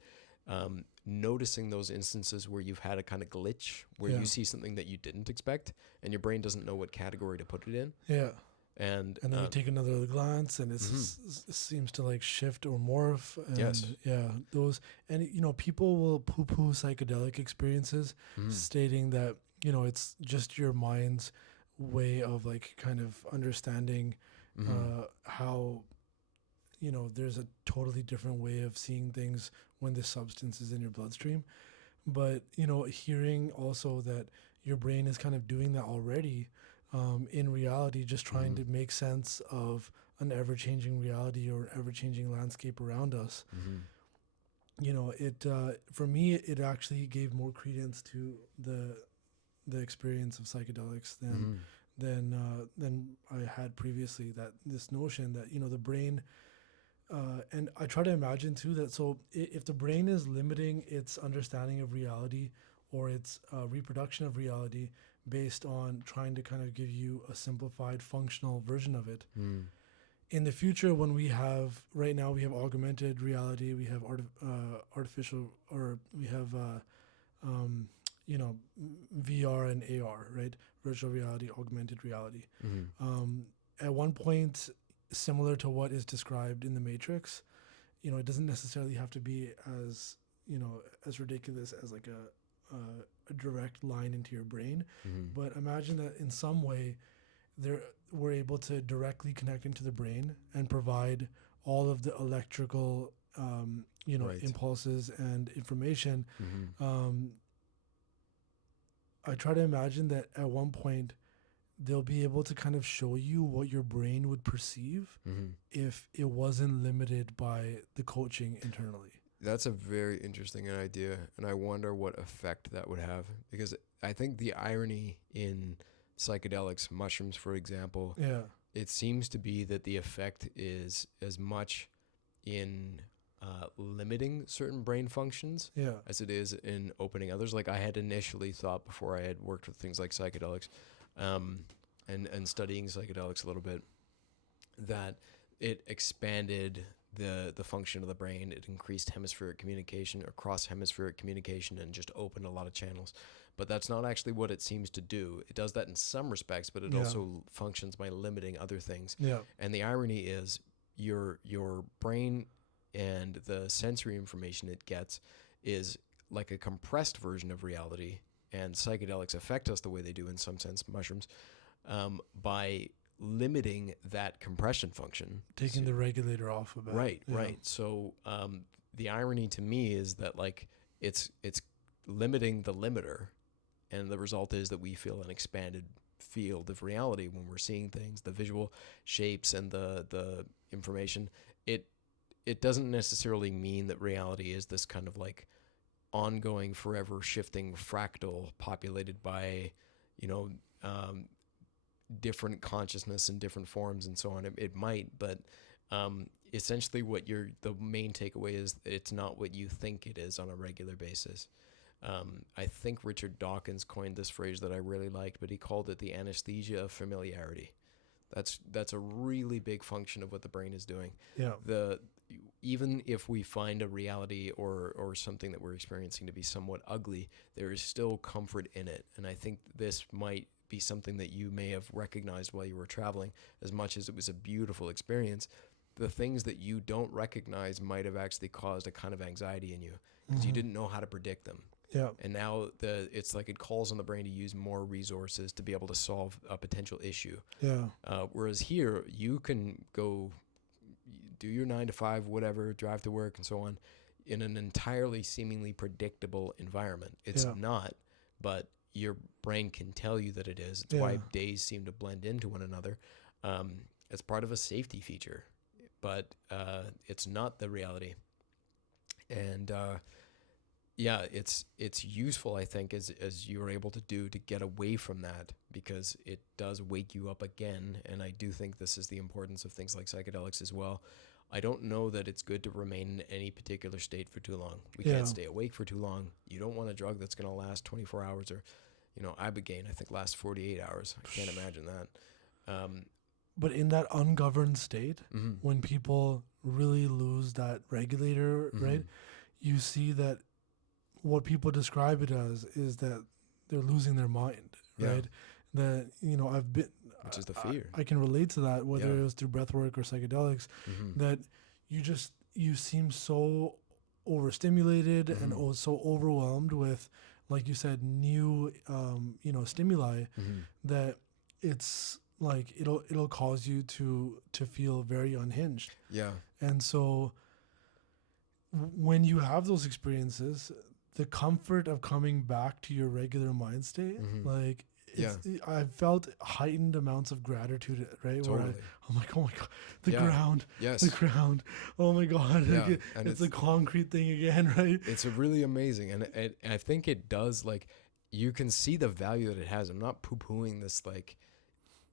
noticing those instances where you've had a kind of glitch, where Yeah. you see something that you didn't expect and your brain doesn't know what category to put it in. Yeah. And And then you take another glance, and it seems to like shift or morph. And Yes. yeah, those, and people will poo-poo psychedelic experiences, stating that it's just your mind's way of like kind of understanding how there's a totally different way of seeing things when the substance is in your bloodstream. But hearing also that your brain is kind of doing that already, in reality, just trying to make sense of an ever-changing reality or ever-changing landscape around us. It for me, it actually gave more credence to the experience of psychedelics than I had previously. That this notion that the brain And I try to imagine too that, so if the brain is limiting its understanding of reality or its reproduction of reality based on trying to kind of give you a simplified functional version of it, Mm. in the future, when we have, right now we have augmented reality, we have artificial, or we have um, you know, VR and AR, right? Virtual reality, augmented reality. Mm. Um, at one point, similar to what is described in the Matrix, it doesn't necessarily have to be as, as ridiculous as like a direct line into your brain. Mm. But imagine that in some way, they're we're able to directly connect into the brain and provide all of the electrical, Right. impulses and information. Mm. Um, I try to imagine that at one point they'll be able to kind of show you what your brain would perceive Mm. if it wasn't limited by the coaching internally. That's a very interesting idea, and I wonder what effect that would have. Because I think the irony in psychedelics, mushrooms, for example, Yeah, it seems to be that the effect is as much in limiting certain brain functions yeah, as it is in opening others. Like I had initially thought before I had worked with things like psychedelics, um, and studying psychedelics a little bit, that it expanded the function of the brain. It increased hemispheric communication or cross hemispheric communication and just opened a lot of channels. But that's not actually what it seems to do. It does that in some respects, but it yeah, also functions by limiting other things. yeah, And the irony is your brain and the sensory information it gets is like a compressed version of reality. And psychedelics affect us the way they do in some sense, mushrooms, by limiting that compression function. taking the regulator off of it. Right, Yeah, right. So the irony to me is that like it's limiting the limiter, and the result is that we feel an expanded field of reality when we're seeing things, the visual shapes and the information. It it doesn't necessarily mean that reality is this kind of like ongoing, forever shifting fractal populated by, you know, um, different consciousness and different forms and so on. It might, but essentially, the main takeaway is that it's not what you think it is on a regular basis. I think Richard Dawkins coined this phrase that I really liked, but he called it the anesthesia of familiarity. That's a really big function of what the brain is doing. yeah, The Even if we find a reality or something that we're experiencing to be somewhat ugly, there is still comfort in it, and I think this might be something that you may have recognized while you were traveling. As much as it was a beautiful experience, the things that you don't recognize might have actually caused a kind of anxiety in you because you hmm, didn't know how to predict them. yeah, And now it's like it calls on the brain to use more resources to be able to solve a potential issue. yeah, Whereas here, you can go do your 9 to 5, whatever, drive to work and so on, in an entirely seemingly predictable environment. It's yeah, not, but your brain can tell you that it is. It's yeah. why days seem to blend into one another. It's part of a safety feature, but it's not the reality. And yeah, it's useful, I think, as you're able to do to get away from that, because it does wake you up again. And I do think this is the importance of things like psychedelics as well. I don't know that it's good to remain in any particular state for too long. We Yeah. can't stay awake for too long. You don't want a drug that's going to last 24 hours or, Ibogaine, I think, lasts 48 hours. I can't imagine that. But in that ungoverned state, Mm-hmm. when people really lose that regulator, Mm-hmm. right, you see that what people describe it as is that they're losing their mind, Yeah. right? That, I've been, Which is the fear. I can relate to that, whether Yeah. it was through breath work or psychedelics, Mm-hmm. that you seem so overstimulated and Mhm. so overwhelmed with, like you said, new, stimuli, Mm-hmm. that it's like it'll cause you to feel very unhinged. Yeah. And so when you have those experiences, the comfort of coming back to your regular mind state, Mm-hmm. like Yeah. I felt heightened amounts of gratitude, right? Where Totally. I'm like, oh my god, the Yeah. ground, Yes. the ground, oh my god, Yeah. like And it's the concrete thing again, right? it's a really amazing, and I think it does, like, you can see the value that it has. I'm not poo-pooing this like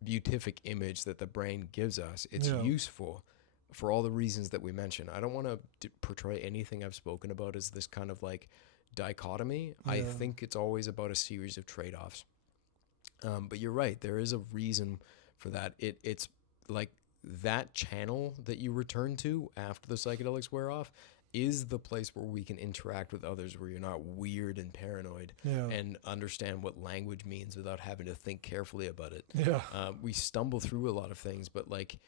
beatific image that the brain gives us. It's Yeah. useful, for all the reasons that we mentioned. I don't want to portray anything I've spoken about as this kind of like dichotomy. I Yeah. think it's always about a series of trade-offs. But you're right. There is a reason for that. It's like that channel that you return to after the psychedelics wear off is the place where we can interact with others, where you're not weird and paranoid Yeah. and understand what language means without having to think carefully about it. Yeah. We stumble through a lot of things, but like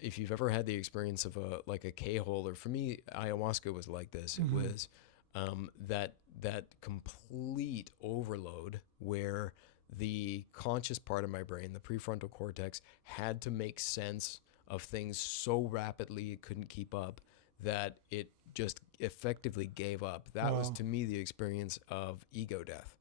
if you've ever had the experience of a K-hole, or for me, ayahuasca was like this. It was that complete overload where the conscious part of my brain, the prefrontal cortex, had to make sense of things so rapidly it couldn't keep up that it just effectively gave up. That was Wow. to me the experience of ego death.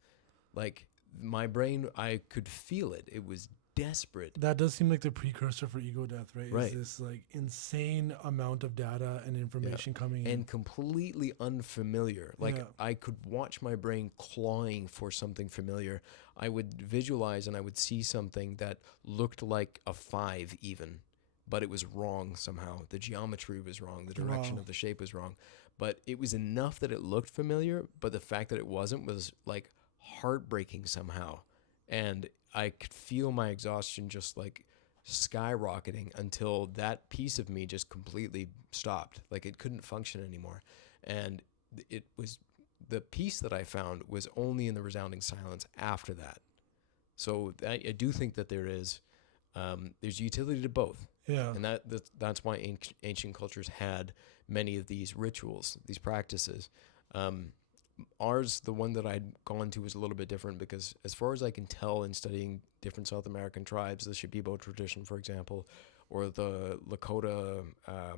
Like my brain, I could feel it. It was desperate. That does seem like the precursor for ego death, right? Right. Is this like insane amount of data and information coming in? And completely unfamiliar. Like Yeah. I could watch my brain clawing for something familiar. I would visualize and I would see something that looked like a 5 even, but it was wrong somehow. The geometry was wrong, the direction Wow. of the shape was wrong. But it was enough that it looked familiar, but the fact that it wasn't was like heartbreaking somehow. And I could feel my exhaustion just like skyrocketing until that piece of me just completely stopped. Like it couldn't function anymore. And it was the peace that I found was only in the resounding silence after that. So I do think that there's utility to both. Yeah. And that's why ancient cultures had many of these rituals, these practices. Um, Ours, the one that I'd gone to, was a little bit different because, as far as I can tell, in studying different South American tribes, the Shipibo tradition, for example, or the Lakota uh,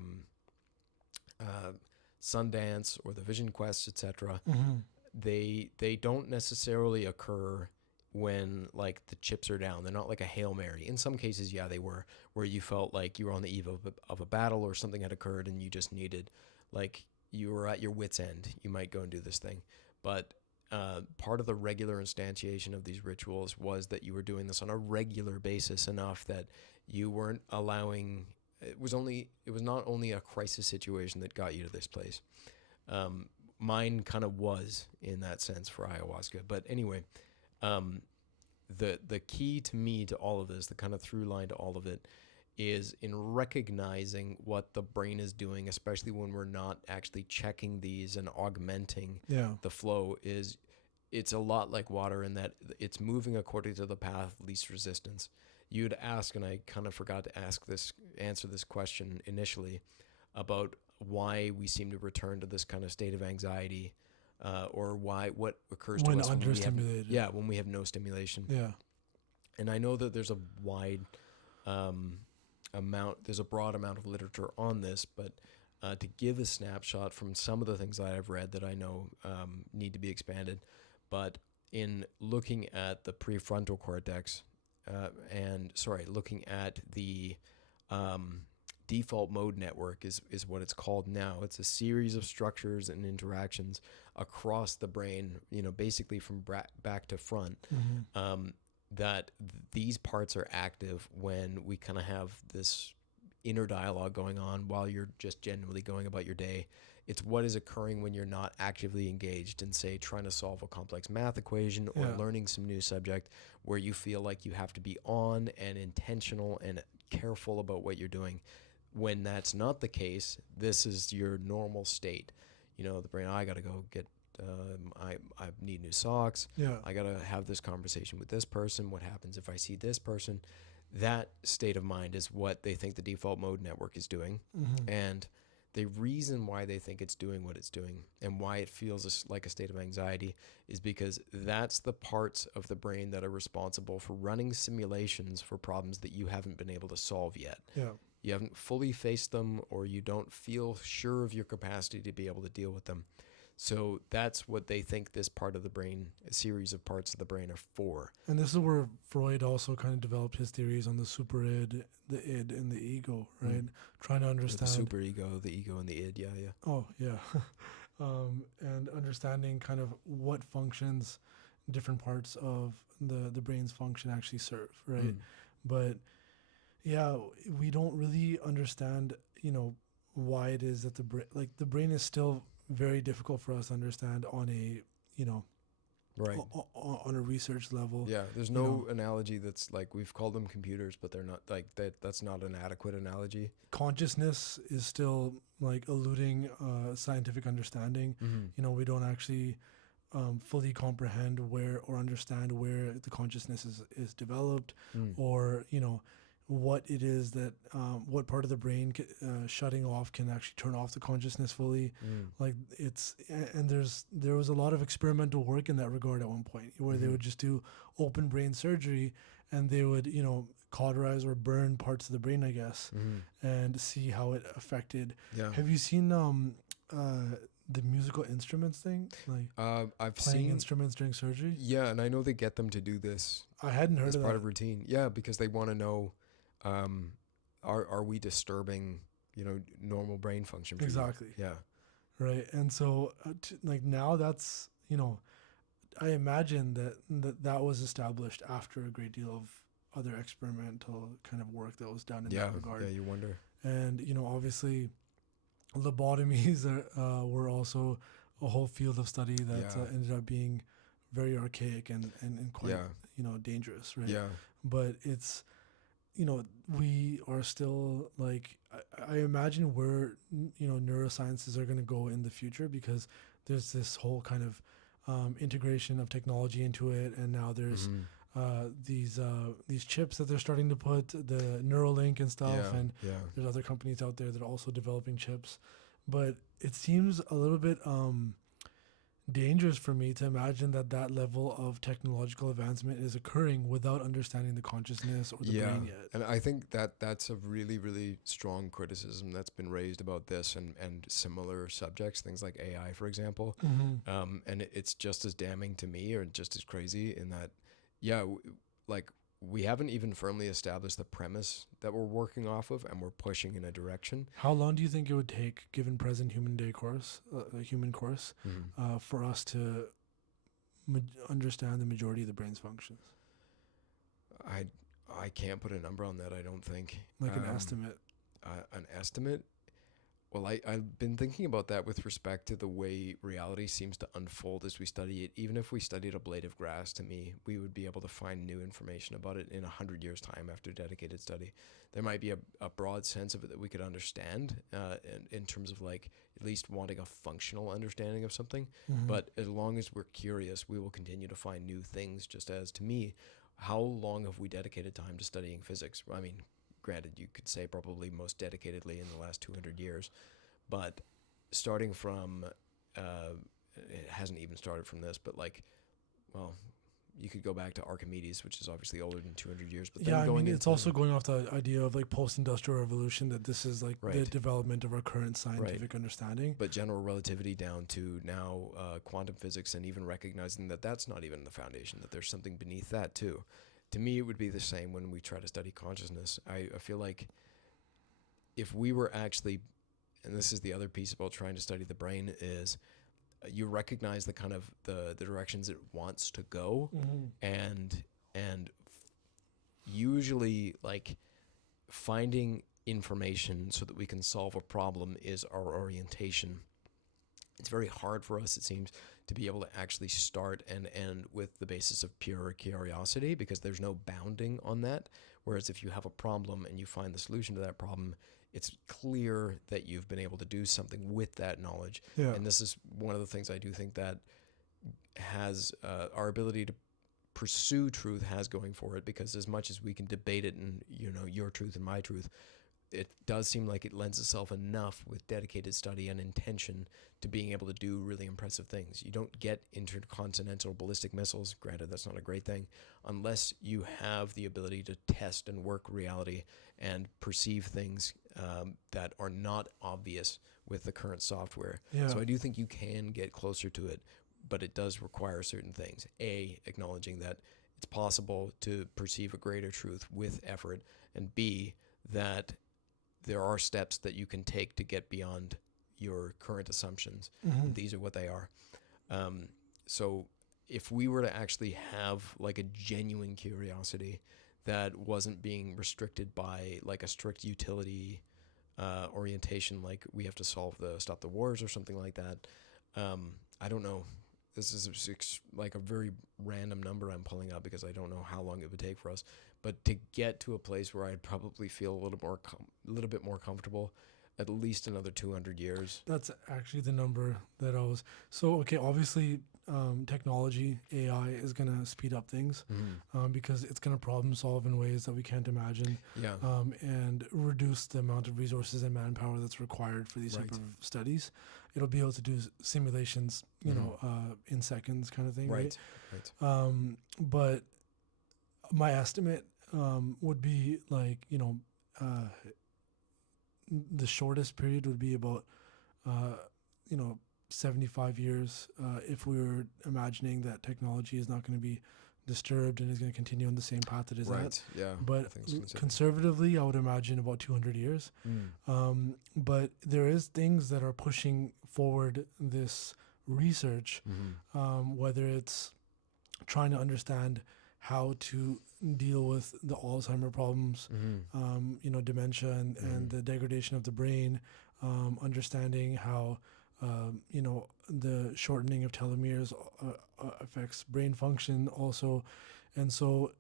Sundance, or the Vision Quest, etc., Mm-hmm. they don't necessarily occur when like the chips are down. They're not like a Hail Mary. In some cases, yeah, they were, where you felt like you were on the eve of a battle or something had occurred and you just needed, like, you were at your wit's end. You might go and do this thing. But part of the regular instantiation of these rituals was that you were doing this on a regular basis enough that you weren't allowing. It was not only a crisis situation that got you to this place. Um, Mine kind of was in that sense for ayahuasca. But anyway, um, the key to me to all of this, the kind of through line to all of it, is in recognizing what the brain is doing, especially when we're not actually checking these and augmenting Yeah. the flow. Is It's a lot like water in that it's moving according to the path of least resistance. You'd ask, and I kind of forgot to answer this question initially, about why we seem to return to this kind of state of anxiety, or what occurs to When us understimulated. when we have no stimulation. Yeah. And I know that there's a there's a broad amount of literature on this, but to give a snapshot from some of the things that I've read that I know need to be expanded, but in looking at the prefrontal cortex, looking at the default mode network is what it's called now. It's a series of structures and interactions across the brain, basically from back to front. Mm-hmm. That these parts are active when we kind of have this inner dialogue going on while you're just genuinely going about your day. It's what is occurring when you're not actively engaged in, say, trying to solve a complex math equation or Yeah. learning some new subject, where you feel like you have to be on and intentional and careful about what you're doing. When that's not the case, this is your normal state. The brain, I got to go get, I need new socks. Yeah. I got to have this conversation with this person. What happens if I see this person? That state of mind is what they think the default mode network is doing. Mm-hmm. And the reason why they think it's doing what it's doing and why it feels like a state of anxiety is because that's the parts of the brain that are responsible for running simulations for problems that you haven't been able to solve yet. Yeah. You haven't fully faced them, or you don't feel sure of your capacity to be able to deal with them. So that's what they think this part of the brain, a series of parts of the brain, are for. And this is where Freud also kind of developed his theories on the super id, the id, and the ego, right? Trying to understand The super ego, the ego, and the id. Yeah, yeah. Oh, yeah. And understanding kind of what functions different parts of the brain's function actually serve, right? But yeah, we don't really understand, why it is that the brain is still very difficult for us to understand on a you know Right. on a research level. Yeah, there's you know no analogy that's like we've called them computers, but they're not like that. That's not an adequate analogy. Consciousness is still like eluding scientific understanding. Mm-hmm. We don't actually fully comprehend where or understand where the consciousness is developed, Mm. or what it is that what part of the brain shutting off can actually turn off the consciousness fully. Mm. Like and there was a lot of experimental work in that regard at one point where they Mm-hmm. would just do open brain surgery, and they would cauterize or burn parts of the brain, I guess, Mm-hmm. and see how it affected. Yeah. Have you seen the musical instruments thing, like I've playing seen. instruments during surgery? Yeah, and I know they get them to do this I hadn't heard as of part that. of routine. Yeah, because they want to know, um, are we disturbing, normal brain function for you? Exactly. Yeah. Right. And so like now that's I imagine that was established after a great deal of other experimental kind of work that was done in Yeah. that regard. Yeah. You wonder. And obviously lobotomies were also a whole field of study that Yeah. ended up being very archaic and quite Yeah. dangerous, right? Yeah. But it's we are still like I imagine where neurosciences are going to go in the future, because there's this whole kind of integration of technology into it, and now there's Mm-hmm. these chips that they're starting to put, the Neuralink and stuff, Yeah. and Yeah. there's other companies out there that are also developing chips. But it seems a little bit dangerous for me to imagine that level of technological advancement is occurring without understanding the consciousness or the Yeah, brain yet. and I think that that's a really, really strong criticism that's been raised about this and similar subjects, things like AI, for example. Mm-hmm. And it's just as damning to me, or just as crazy in that, yeah, like we haven't even firmly established the premise that we're working off of, and we're pushing in a direction. How long do you think it would take, given present human course, Mm-hmm. for us to understand the majority of the brain's functions? I I can't put a number on that. I don't think. Like an estimate. An estimate. Well, I've been thinking about that with respect to the way reality seems to unfold as we study it. Even if we studied a blade of grass, to me, we would be able to find new information about it in 100 years' time after dedicated study. There might be a broad sense of it that we could understand in terms of like at least wanting a functional understanding of something. Mm-hmm. But as long as we're curious, we will continue to find new things, just as to me, how long have we dedicated time to studying physics? I mean, granted, you could say probably most dedicatedly in the last 200 years, but starting from, it hasn't even started from this, but like, well, you could go back to Archimedes, which is obviously older than 200 years, but then Yeah, I going mean, it's into, also going off the idea of like post-industrial revolution, that this is like the right, development of our current scientific understanding. but general relativity down to now quantum physics, and even recognizing that that's not even the foundation, that there's something beneath that too. To me, it would be the same when we try to study consciousness. I feel like if we were actually, and this is the other piece about trying to study the brain, is you recognize the kind of the directions it wants to go, Mm-hmm. and usually like finding information so that we can solve a problem is our orientation. It's very hard for us, it seems, to be able to actually start and end with the basis of pure curiosity, because there's no bounding on that. Whereas if you have a problem and you find the solution to that problem, it's clear that you've been able to do something with that knowledge. Yeah. And this is one of the things I do think that has our ability to pursue truth has going for it, because as much as we can debate it and, your truth and my truth, it does seem like it lends itself enough with dedicated study and intention to being able to do really impressive things. You don't get intercontinental ballistic missiles, granted that's not a great thing, unless you have the ability to test and work reality and perceive things that are not obvious with the current software. Yeah. So I do think you can get closer to it, but it does require certain things. A, acknowledging that it's possible to perceive a greater truth with effort, and B, that there are steps that you can take to get beyond your current assumptions. Mm-hmm. And these are what they are. So if we were to actually have like a genuine curiosity that wasn't being restricted by like a strict utility orientation, like we have to stop the wars or something like that. I don't know. This is like a very random number I'm pulling up because I don't know how long it would take for us. But to get to a place where I'd probably feel a little bit more comfortable, at least another 200 years. That's actually the number that I was. So, okay, obviously, technology, AI is going to speed up things because it's going to problem solve in ways that we can't imagine, Yeah. and reduce the amount of resources and manpower that's required for these type Right. of studies. It'll be able to do simulations, in seconds kind of thing, right? Right. But my estimate would be like, the shortest period would be about, uh, 75 years, if we were imagining that technology is not going to be disturbed and is going to continue on the same path it is at. Right. Yeah. But I think it's considered. conservatively, I would imagine about 200 years. But there is things that are pushing forward this research, whether it's trying to understand how to deal with the Alzheimer problems, dementia and the degradation of the brain, understanding how, the shortening of telomeres affects brain function also. And so,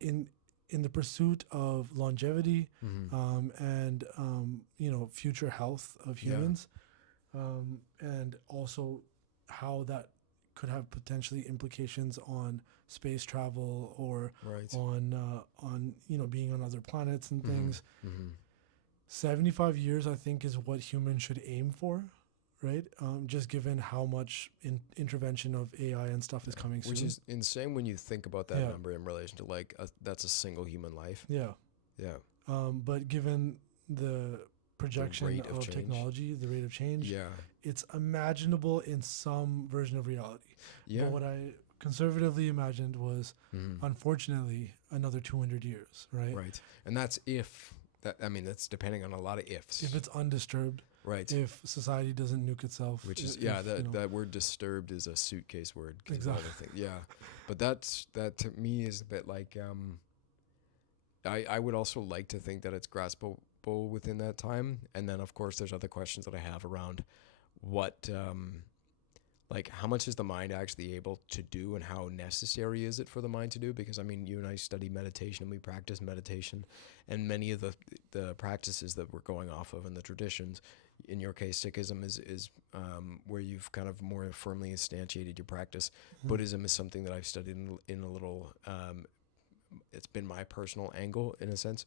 in the pursuit of longevity, and, future health of Yeah. humans, and also how that could have potentially implications on space travel or Right. on being on other planets and things. 75 Mm-hmm. years, I think, is what humans should aim for, right? Just given how much intervention of AI and stuff is coming soon. Which is insane when you think about that Yeah. number in relation to that's a single human life. Yeah. Yeah. But given the projection rate of of change. technology, the rate of change, Yeah. it's imaginable in some version of reality. Yeah. But what I conservatively imagined was, unfortunately, another 200 years, right? Right. And that's that's depending on a lot of ifs. If it's undisturbed, right. if society doesn't nuke itself. Which is, if, that word disturbed is a suitcase word. 'Cause of all Exactly. the things. Yeah. But that to me is a bit like, I would also like to think that it's graspable within that time. And then, of course, there's other questions that I have around what, like, how much is the mind actually able to do and how necessary is it for the mind to do? Because, I mean, you and I study meditation and we practice meditation. And many of the practices that we're going off of and the traditions, in your case, Sikhism is where you've kind of more firmly instantiated your practice. Buddhism is something that I've studied in a little, it's been my personal angle in a sense.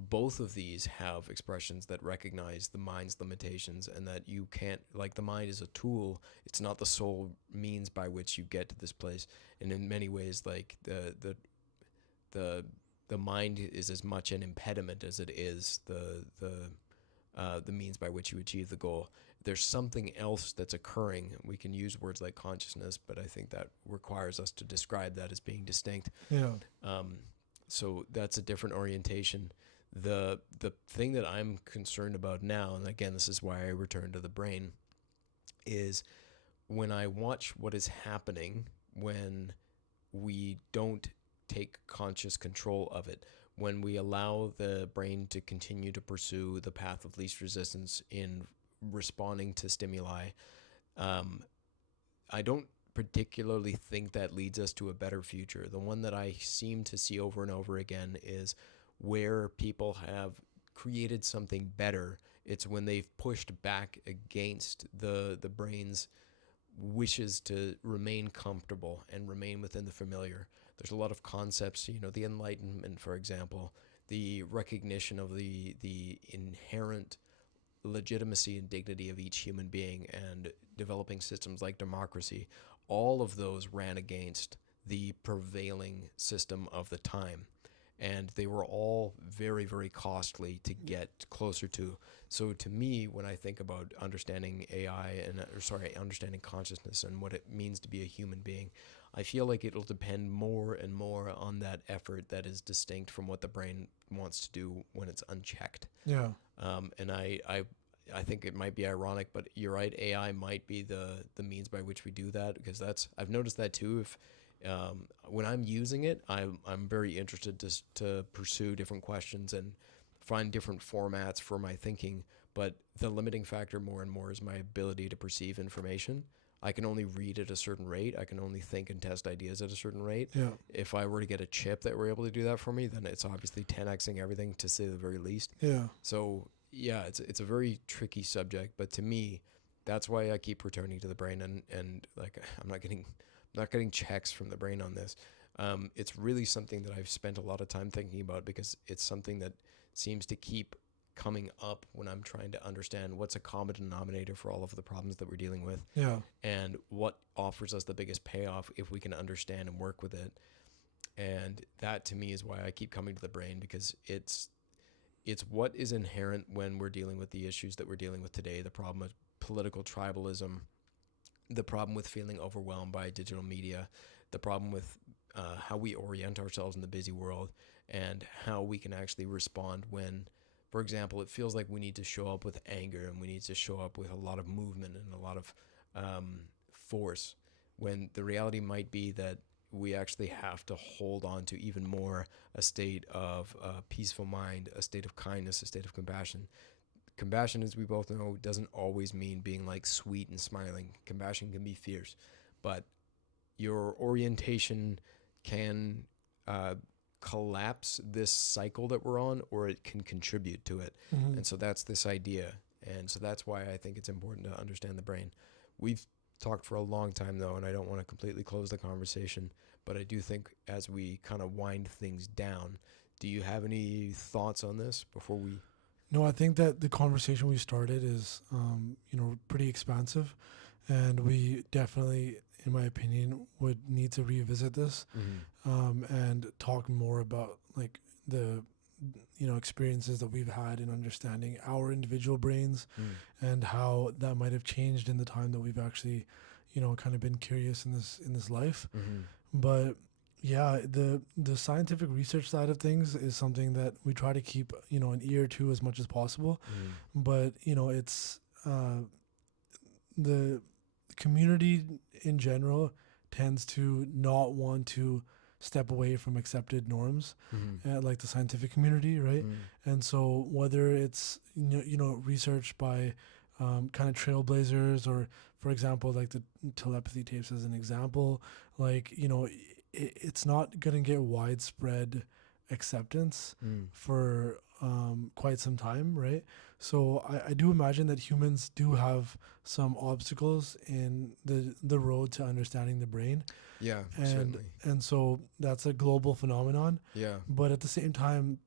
Both of these have expressions that recognize the mind's limitations and that you can't, like, the mind is a tool. It's not the sole means by which you get to this place. And in many ways, like, the mind is as much an impediment as it is the means by which you achieve the goal. There's something else that's occurring. We can use words like consciousness, but I think that requires us to describe that as being distinct. Yeah. So that's a different orientation. The thing that I'm concerned about now, and again, this is why I return to the brain, is when I watch what is happening when we don't take conscious control of it, when we allow the brain to continue to pursue the path of least resistance in responding to stimuli, I don't particularly think that leads us to a better future. The one that I seem to see over and over again is where people have created something better. It's when they've pushed back against the brain's wishes to remain comfortable and remain within the familiar. There's a lot of concepts, the Enlightenment, for example, the recognition of the inherent legitimacy and dignity of each human being, and developing systems like democracy. All of those ran against the prevailing system of the time, and they were all very, very costly to get closer to. So to me, when I think about understanding AI understanding consciousness and what it means to be a human being, I feel like it'll depend more and more on that effort that is distinct from what the brain wants to do when it's unchecked. Yeah. And I think it might be ironic, but you're right. AI might be the means by which we do that, because I've noticed that too. If when I'm using it, I'm very interested to pursue different questions and find different formats for my thinking, but the limiting factor more and more is my ability to perceive information. I can only read at a certain rate. I can only think and test ideas at a certain rate. Yeah. If I were to get a chip that were able to do that for me, then it's obviously 10xing everything, to say the very least. Yeah. So yeah, it's a very tricky subject, but to me, that's why I keep returning to the brain, and like I'm not getting checks from the brain on this. It's really something that I've spent a lot of time thinking about, because it's something that seems to keep coming up when I'm trying to understand what's a common denominator for all of the problems that we're dealing with, Yeah. and what offers us the biggest payoff if we can understand and work with it. And that to me is why I keep coming to the brain, because it's what is inherent when we're dealing with the issues that we're dealing with today, the problem of political tribalism, the problem with feeling overwhelmed by digital media, the problem with how we orient ourselves in the busy world, and how we can actually respond when, for example, it feels like we need to show up with anger and we need to show up with a lot of movement and a lot of force, when the reality might be that we actually have to hold on to even more a state of peaceful mind, a state of kindness, a state of compassion. Compassion, as we both know, doesn't always mean being like sweet and smiling. Compassion can be fierce, but your orientation can collapse this cycle that we're on, or it can contribute to it. Mm-hmm. And so that's this idea. And so that's why I think it's important to understand the brain. We've talked for a long time, though, and I don't want to completely close the conversation, but I do think as we kind of wind things down, do you have any thoughts on this before we... No, I think that the conversation we started is, pretty expansive, and we definitely, in my opinion, would need to revisit this, and talk more about like the, experiences that we've had in understanding our individual brains, and how that might have changed in the time that we've actually, kind of been curious in this life. But yeah, the scientific research side of things is something that we try to keep, an ear to as much as possible. But, it's the community in general tends to not want to step away from accepted norms, like the scientific community, right? And so whether it's, research by kind of trailblazers, or, for example, like the telepathy tapes as an example, like, it's not going to get widespread acceptance for quite some time, right? So I do imagine that humans do have some obstacles in the road to understanding the brain. Yeah, certainly. And so that's a global phenomenon. Yeah. But at the same time,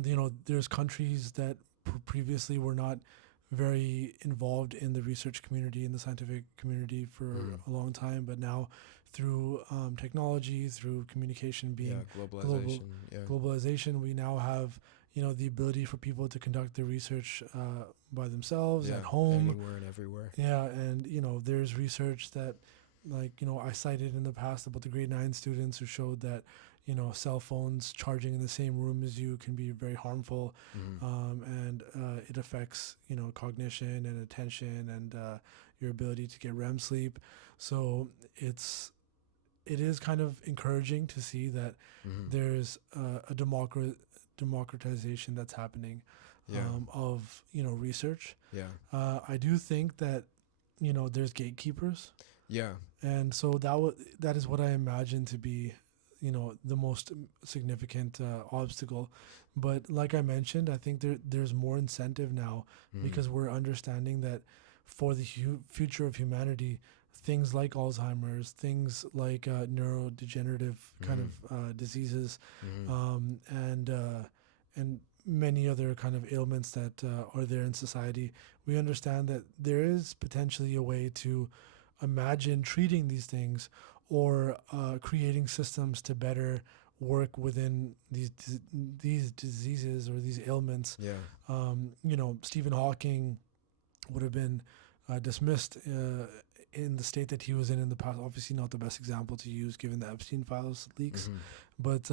there's countries that previously were not very involved in the research community, in the scientific community for a long time, but now through technology, through communication being globalization, we now have, the ability for people to conduct their research by themselves at home, anywhere and everywhere. Yeah, and there's research that, like, I cited in the past about the grade 9 students who showed that, cell phones charging in the same room as you can be very harmful, and it affects, cognition and attention and your ability to get REM sleep. So it is kind of encouraging to see that there's a democratization that's happening of, research. Yeah. I do think that, there's gatekeepers. Yeah. And so that is what I imagine to be, the most significant obstacle. But like I mentioned, I think there's more incentive now because we're understanding that for the future of humanity, things like Alzheimer's, things like neurodegenerative kind of diseases, and many other kind of ailments that are there in society, we understand that there is potentially a way to imagine treating these things, or creating systems to better work within these diseases or these ailments. Yeah. Stephen Hawking would have been dismissed in the state that he was in the past. Obviously not the best example to use given the Epstein files leaks, but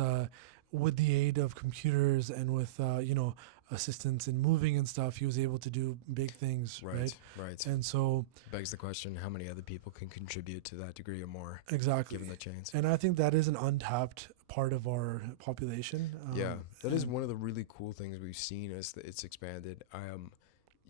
with the aid of computers and with assistance in moving and stuff, he was able to do big things, right? And so begs the question, how many other people can contribute to that degree or more? Exactly. Given the chance. And I think that is an untapped part of our population. Yeah, that is and- one of the really cool things we've seen as it's expanded.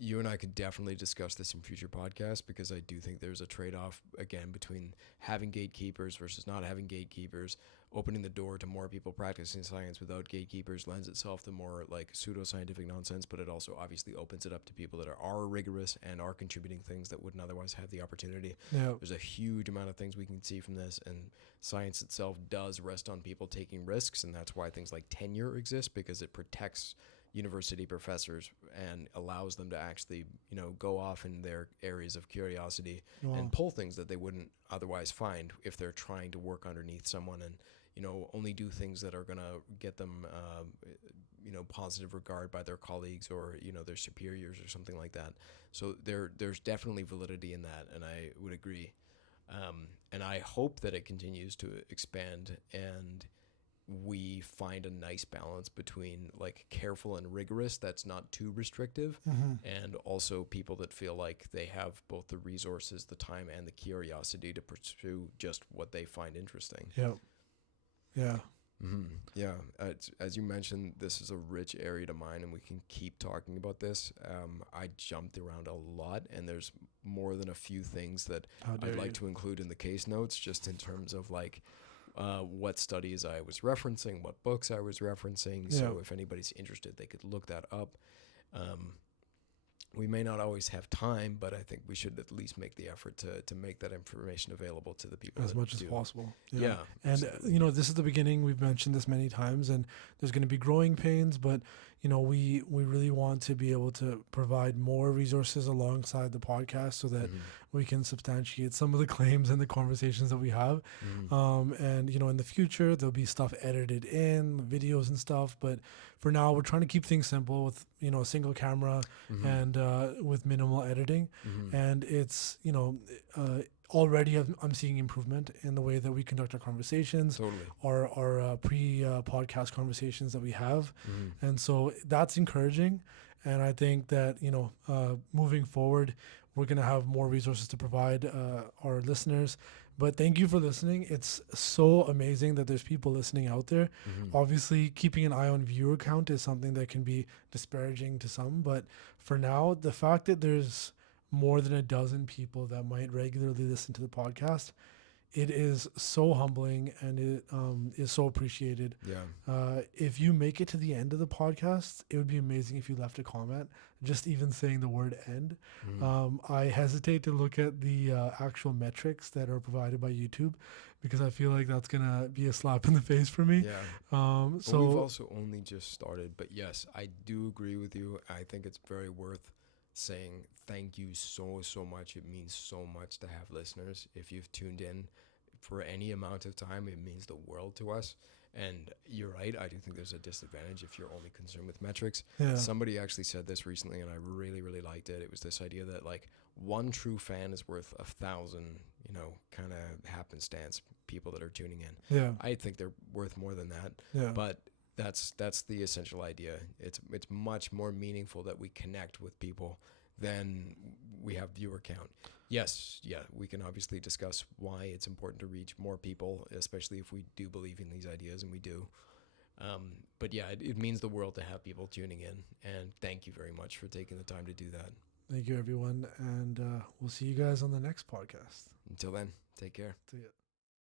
You and I could definitely discuss this in future podcasts because I do think there's a trade-off again between having gatekeepers versus not having gatekeepers. Opening the door to more people practicing science without gatekeepers lends itself to more like pseudoscientific nonsense, but it also obviously opens it up to people that are rigorous and are contributing things that wouldn't otherwise have the opportunity. Yeah. There's a huge amount of things we can see from this, and science itself does rest on people taking risks, and that's why things like tenure exist, because it protects university professors and allows them to actually, go off in their areas of curiosity Wow. and pull things that they wouldn't otherwise find if they're trying to work underneath someone and, only do things that are going to get them, positive regard by their colleagues or, their superiors or something like that. So there's definitely validity in that, and I would agree. And I hope that it continues to expand and we find a nice balance between like careful and rigorous that's not too restrictive, and also people that feel like they have both the resources, the time, and the curiosity to pursue just what they find interesting. Yeah. Yeah. Yeah, as you mentioned, this is a rich area to mine, and we can keep talking about this. I jumped around a lot, and there's more than a few things that I'd like to include in the case notes, just in terms of like what studies I was referencing, what books I was referencing. Yeah. So if anybody's interested, they could look that up. We may not always have time, but I think we should at least make the effort to make that information available to the people as that much do. as possible. Yeah. And, this is the beginning. We've mentioned this many times, and there's going to be growing pains, but, we really want to be able to provide more resources alongside the podcast so that we can substantiate some of the claims and the conversations that we have. And, in the future, there'll be stuff edited in, videos and stuff. But for now, we're trying to keep things simple with, a single camera and with minimal editing. And it's, already I'm seeing improvement in the way that we conduct our conversations, Totally. our pre-podcast conversations that we have. And so that's encouraging. And I think that, moving forward, we're going to have more resources to provide our listeners. But thank you for listening. It's so amazing that there's people listening out there. Obviously, keeping an eye on viewer count is something that can be disparaging to some. But for now, the fact that there's more than a dozen people that might regularly listen to the podcast, it is so humbling, and it is so appreciated. Yeah. If you make it to the end of the podcast, it would be amazing if you left a comment, just even saying the word end. I hesitate to look at the actual metrics that are provided by YouTube because I feel like that's going to be a slap in the face for me. Yeah. So we've also only just started, but yes, I do agree with you. I think it's very worth saying thank you so much. It means so much to have listeners. If you've tuned in for any amount of time, it means the world to us. And you're right, I do think there's a disadvantage if you're only concerned with metrics. Somebody actually said this recently, and I really liked it. It was this idea that like one true fan is worth 1,000 kind of happenstance people that are tuning in. I think they're worth more than that. But that's the essential idea. It's much more meaningful that we connect with people than we have viewer count. Yes, we can obviously discuss why it's important to reach more people, especially if we do believe in these ideas, and we do. But yeah, it means the world to have people tuning in, and thank you very much for taking the time to do that. Thank you, everyone, and we'll see you guys on the next podcast. Until then, take care. See ya.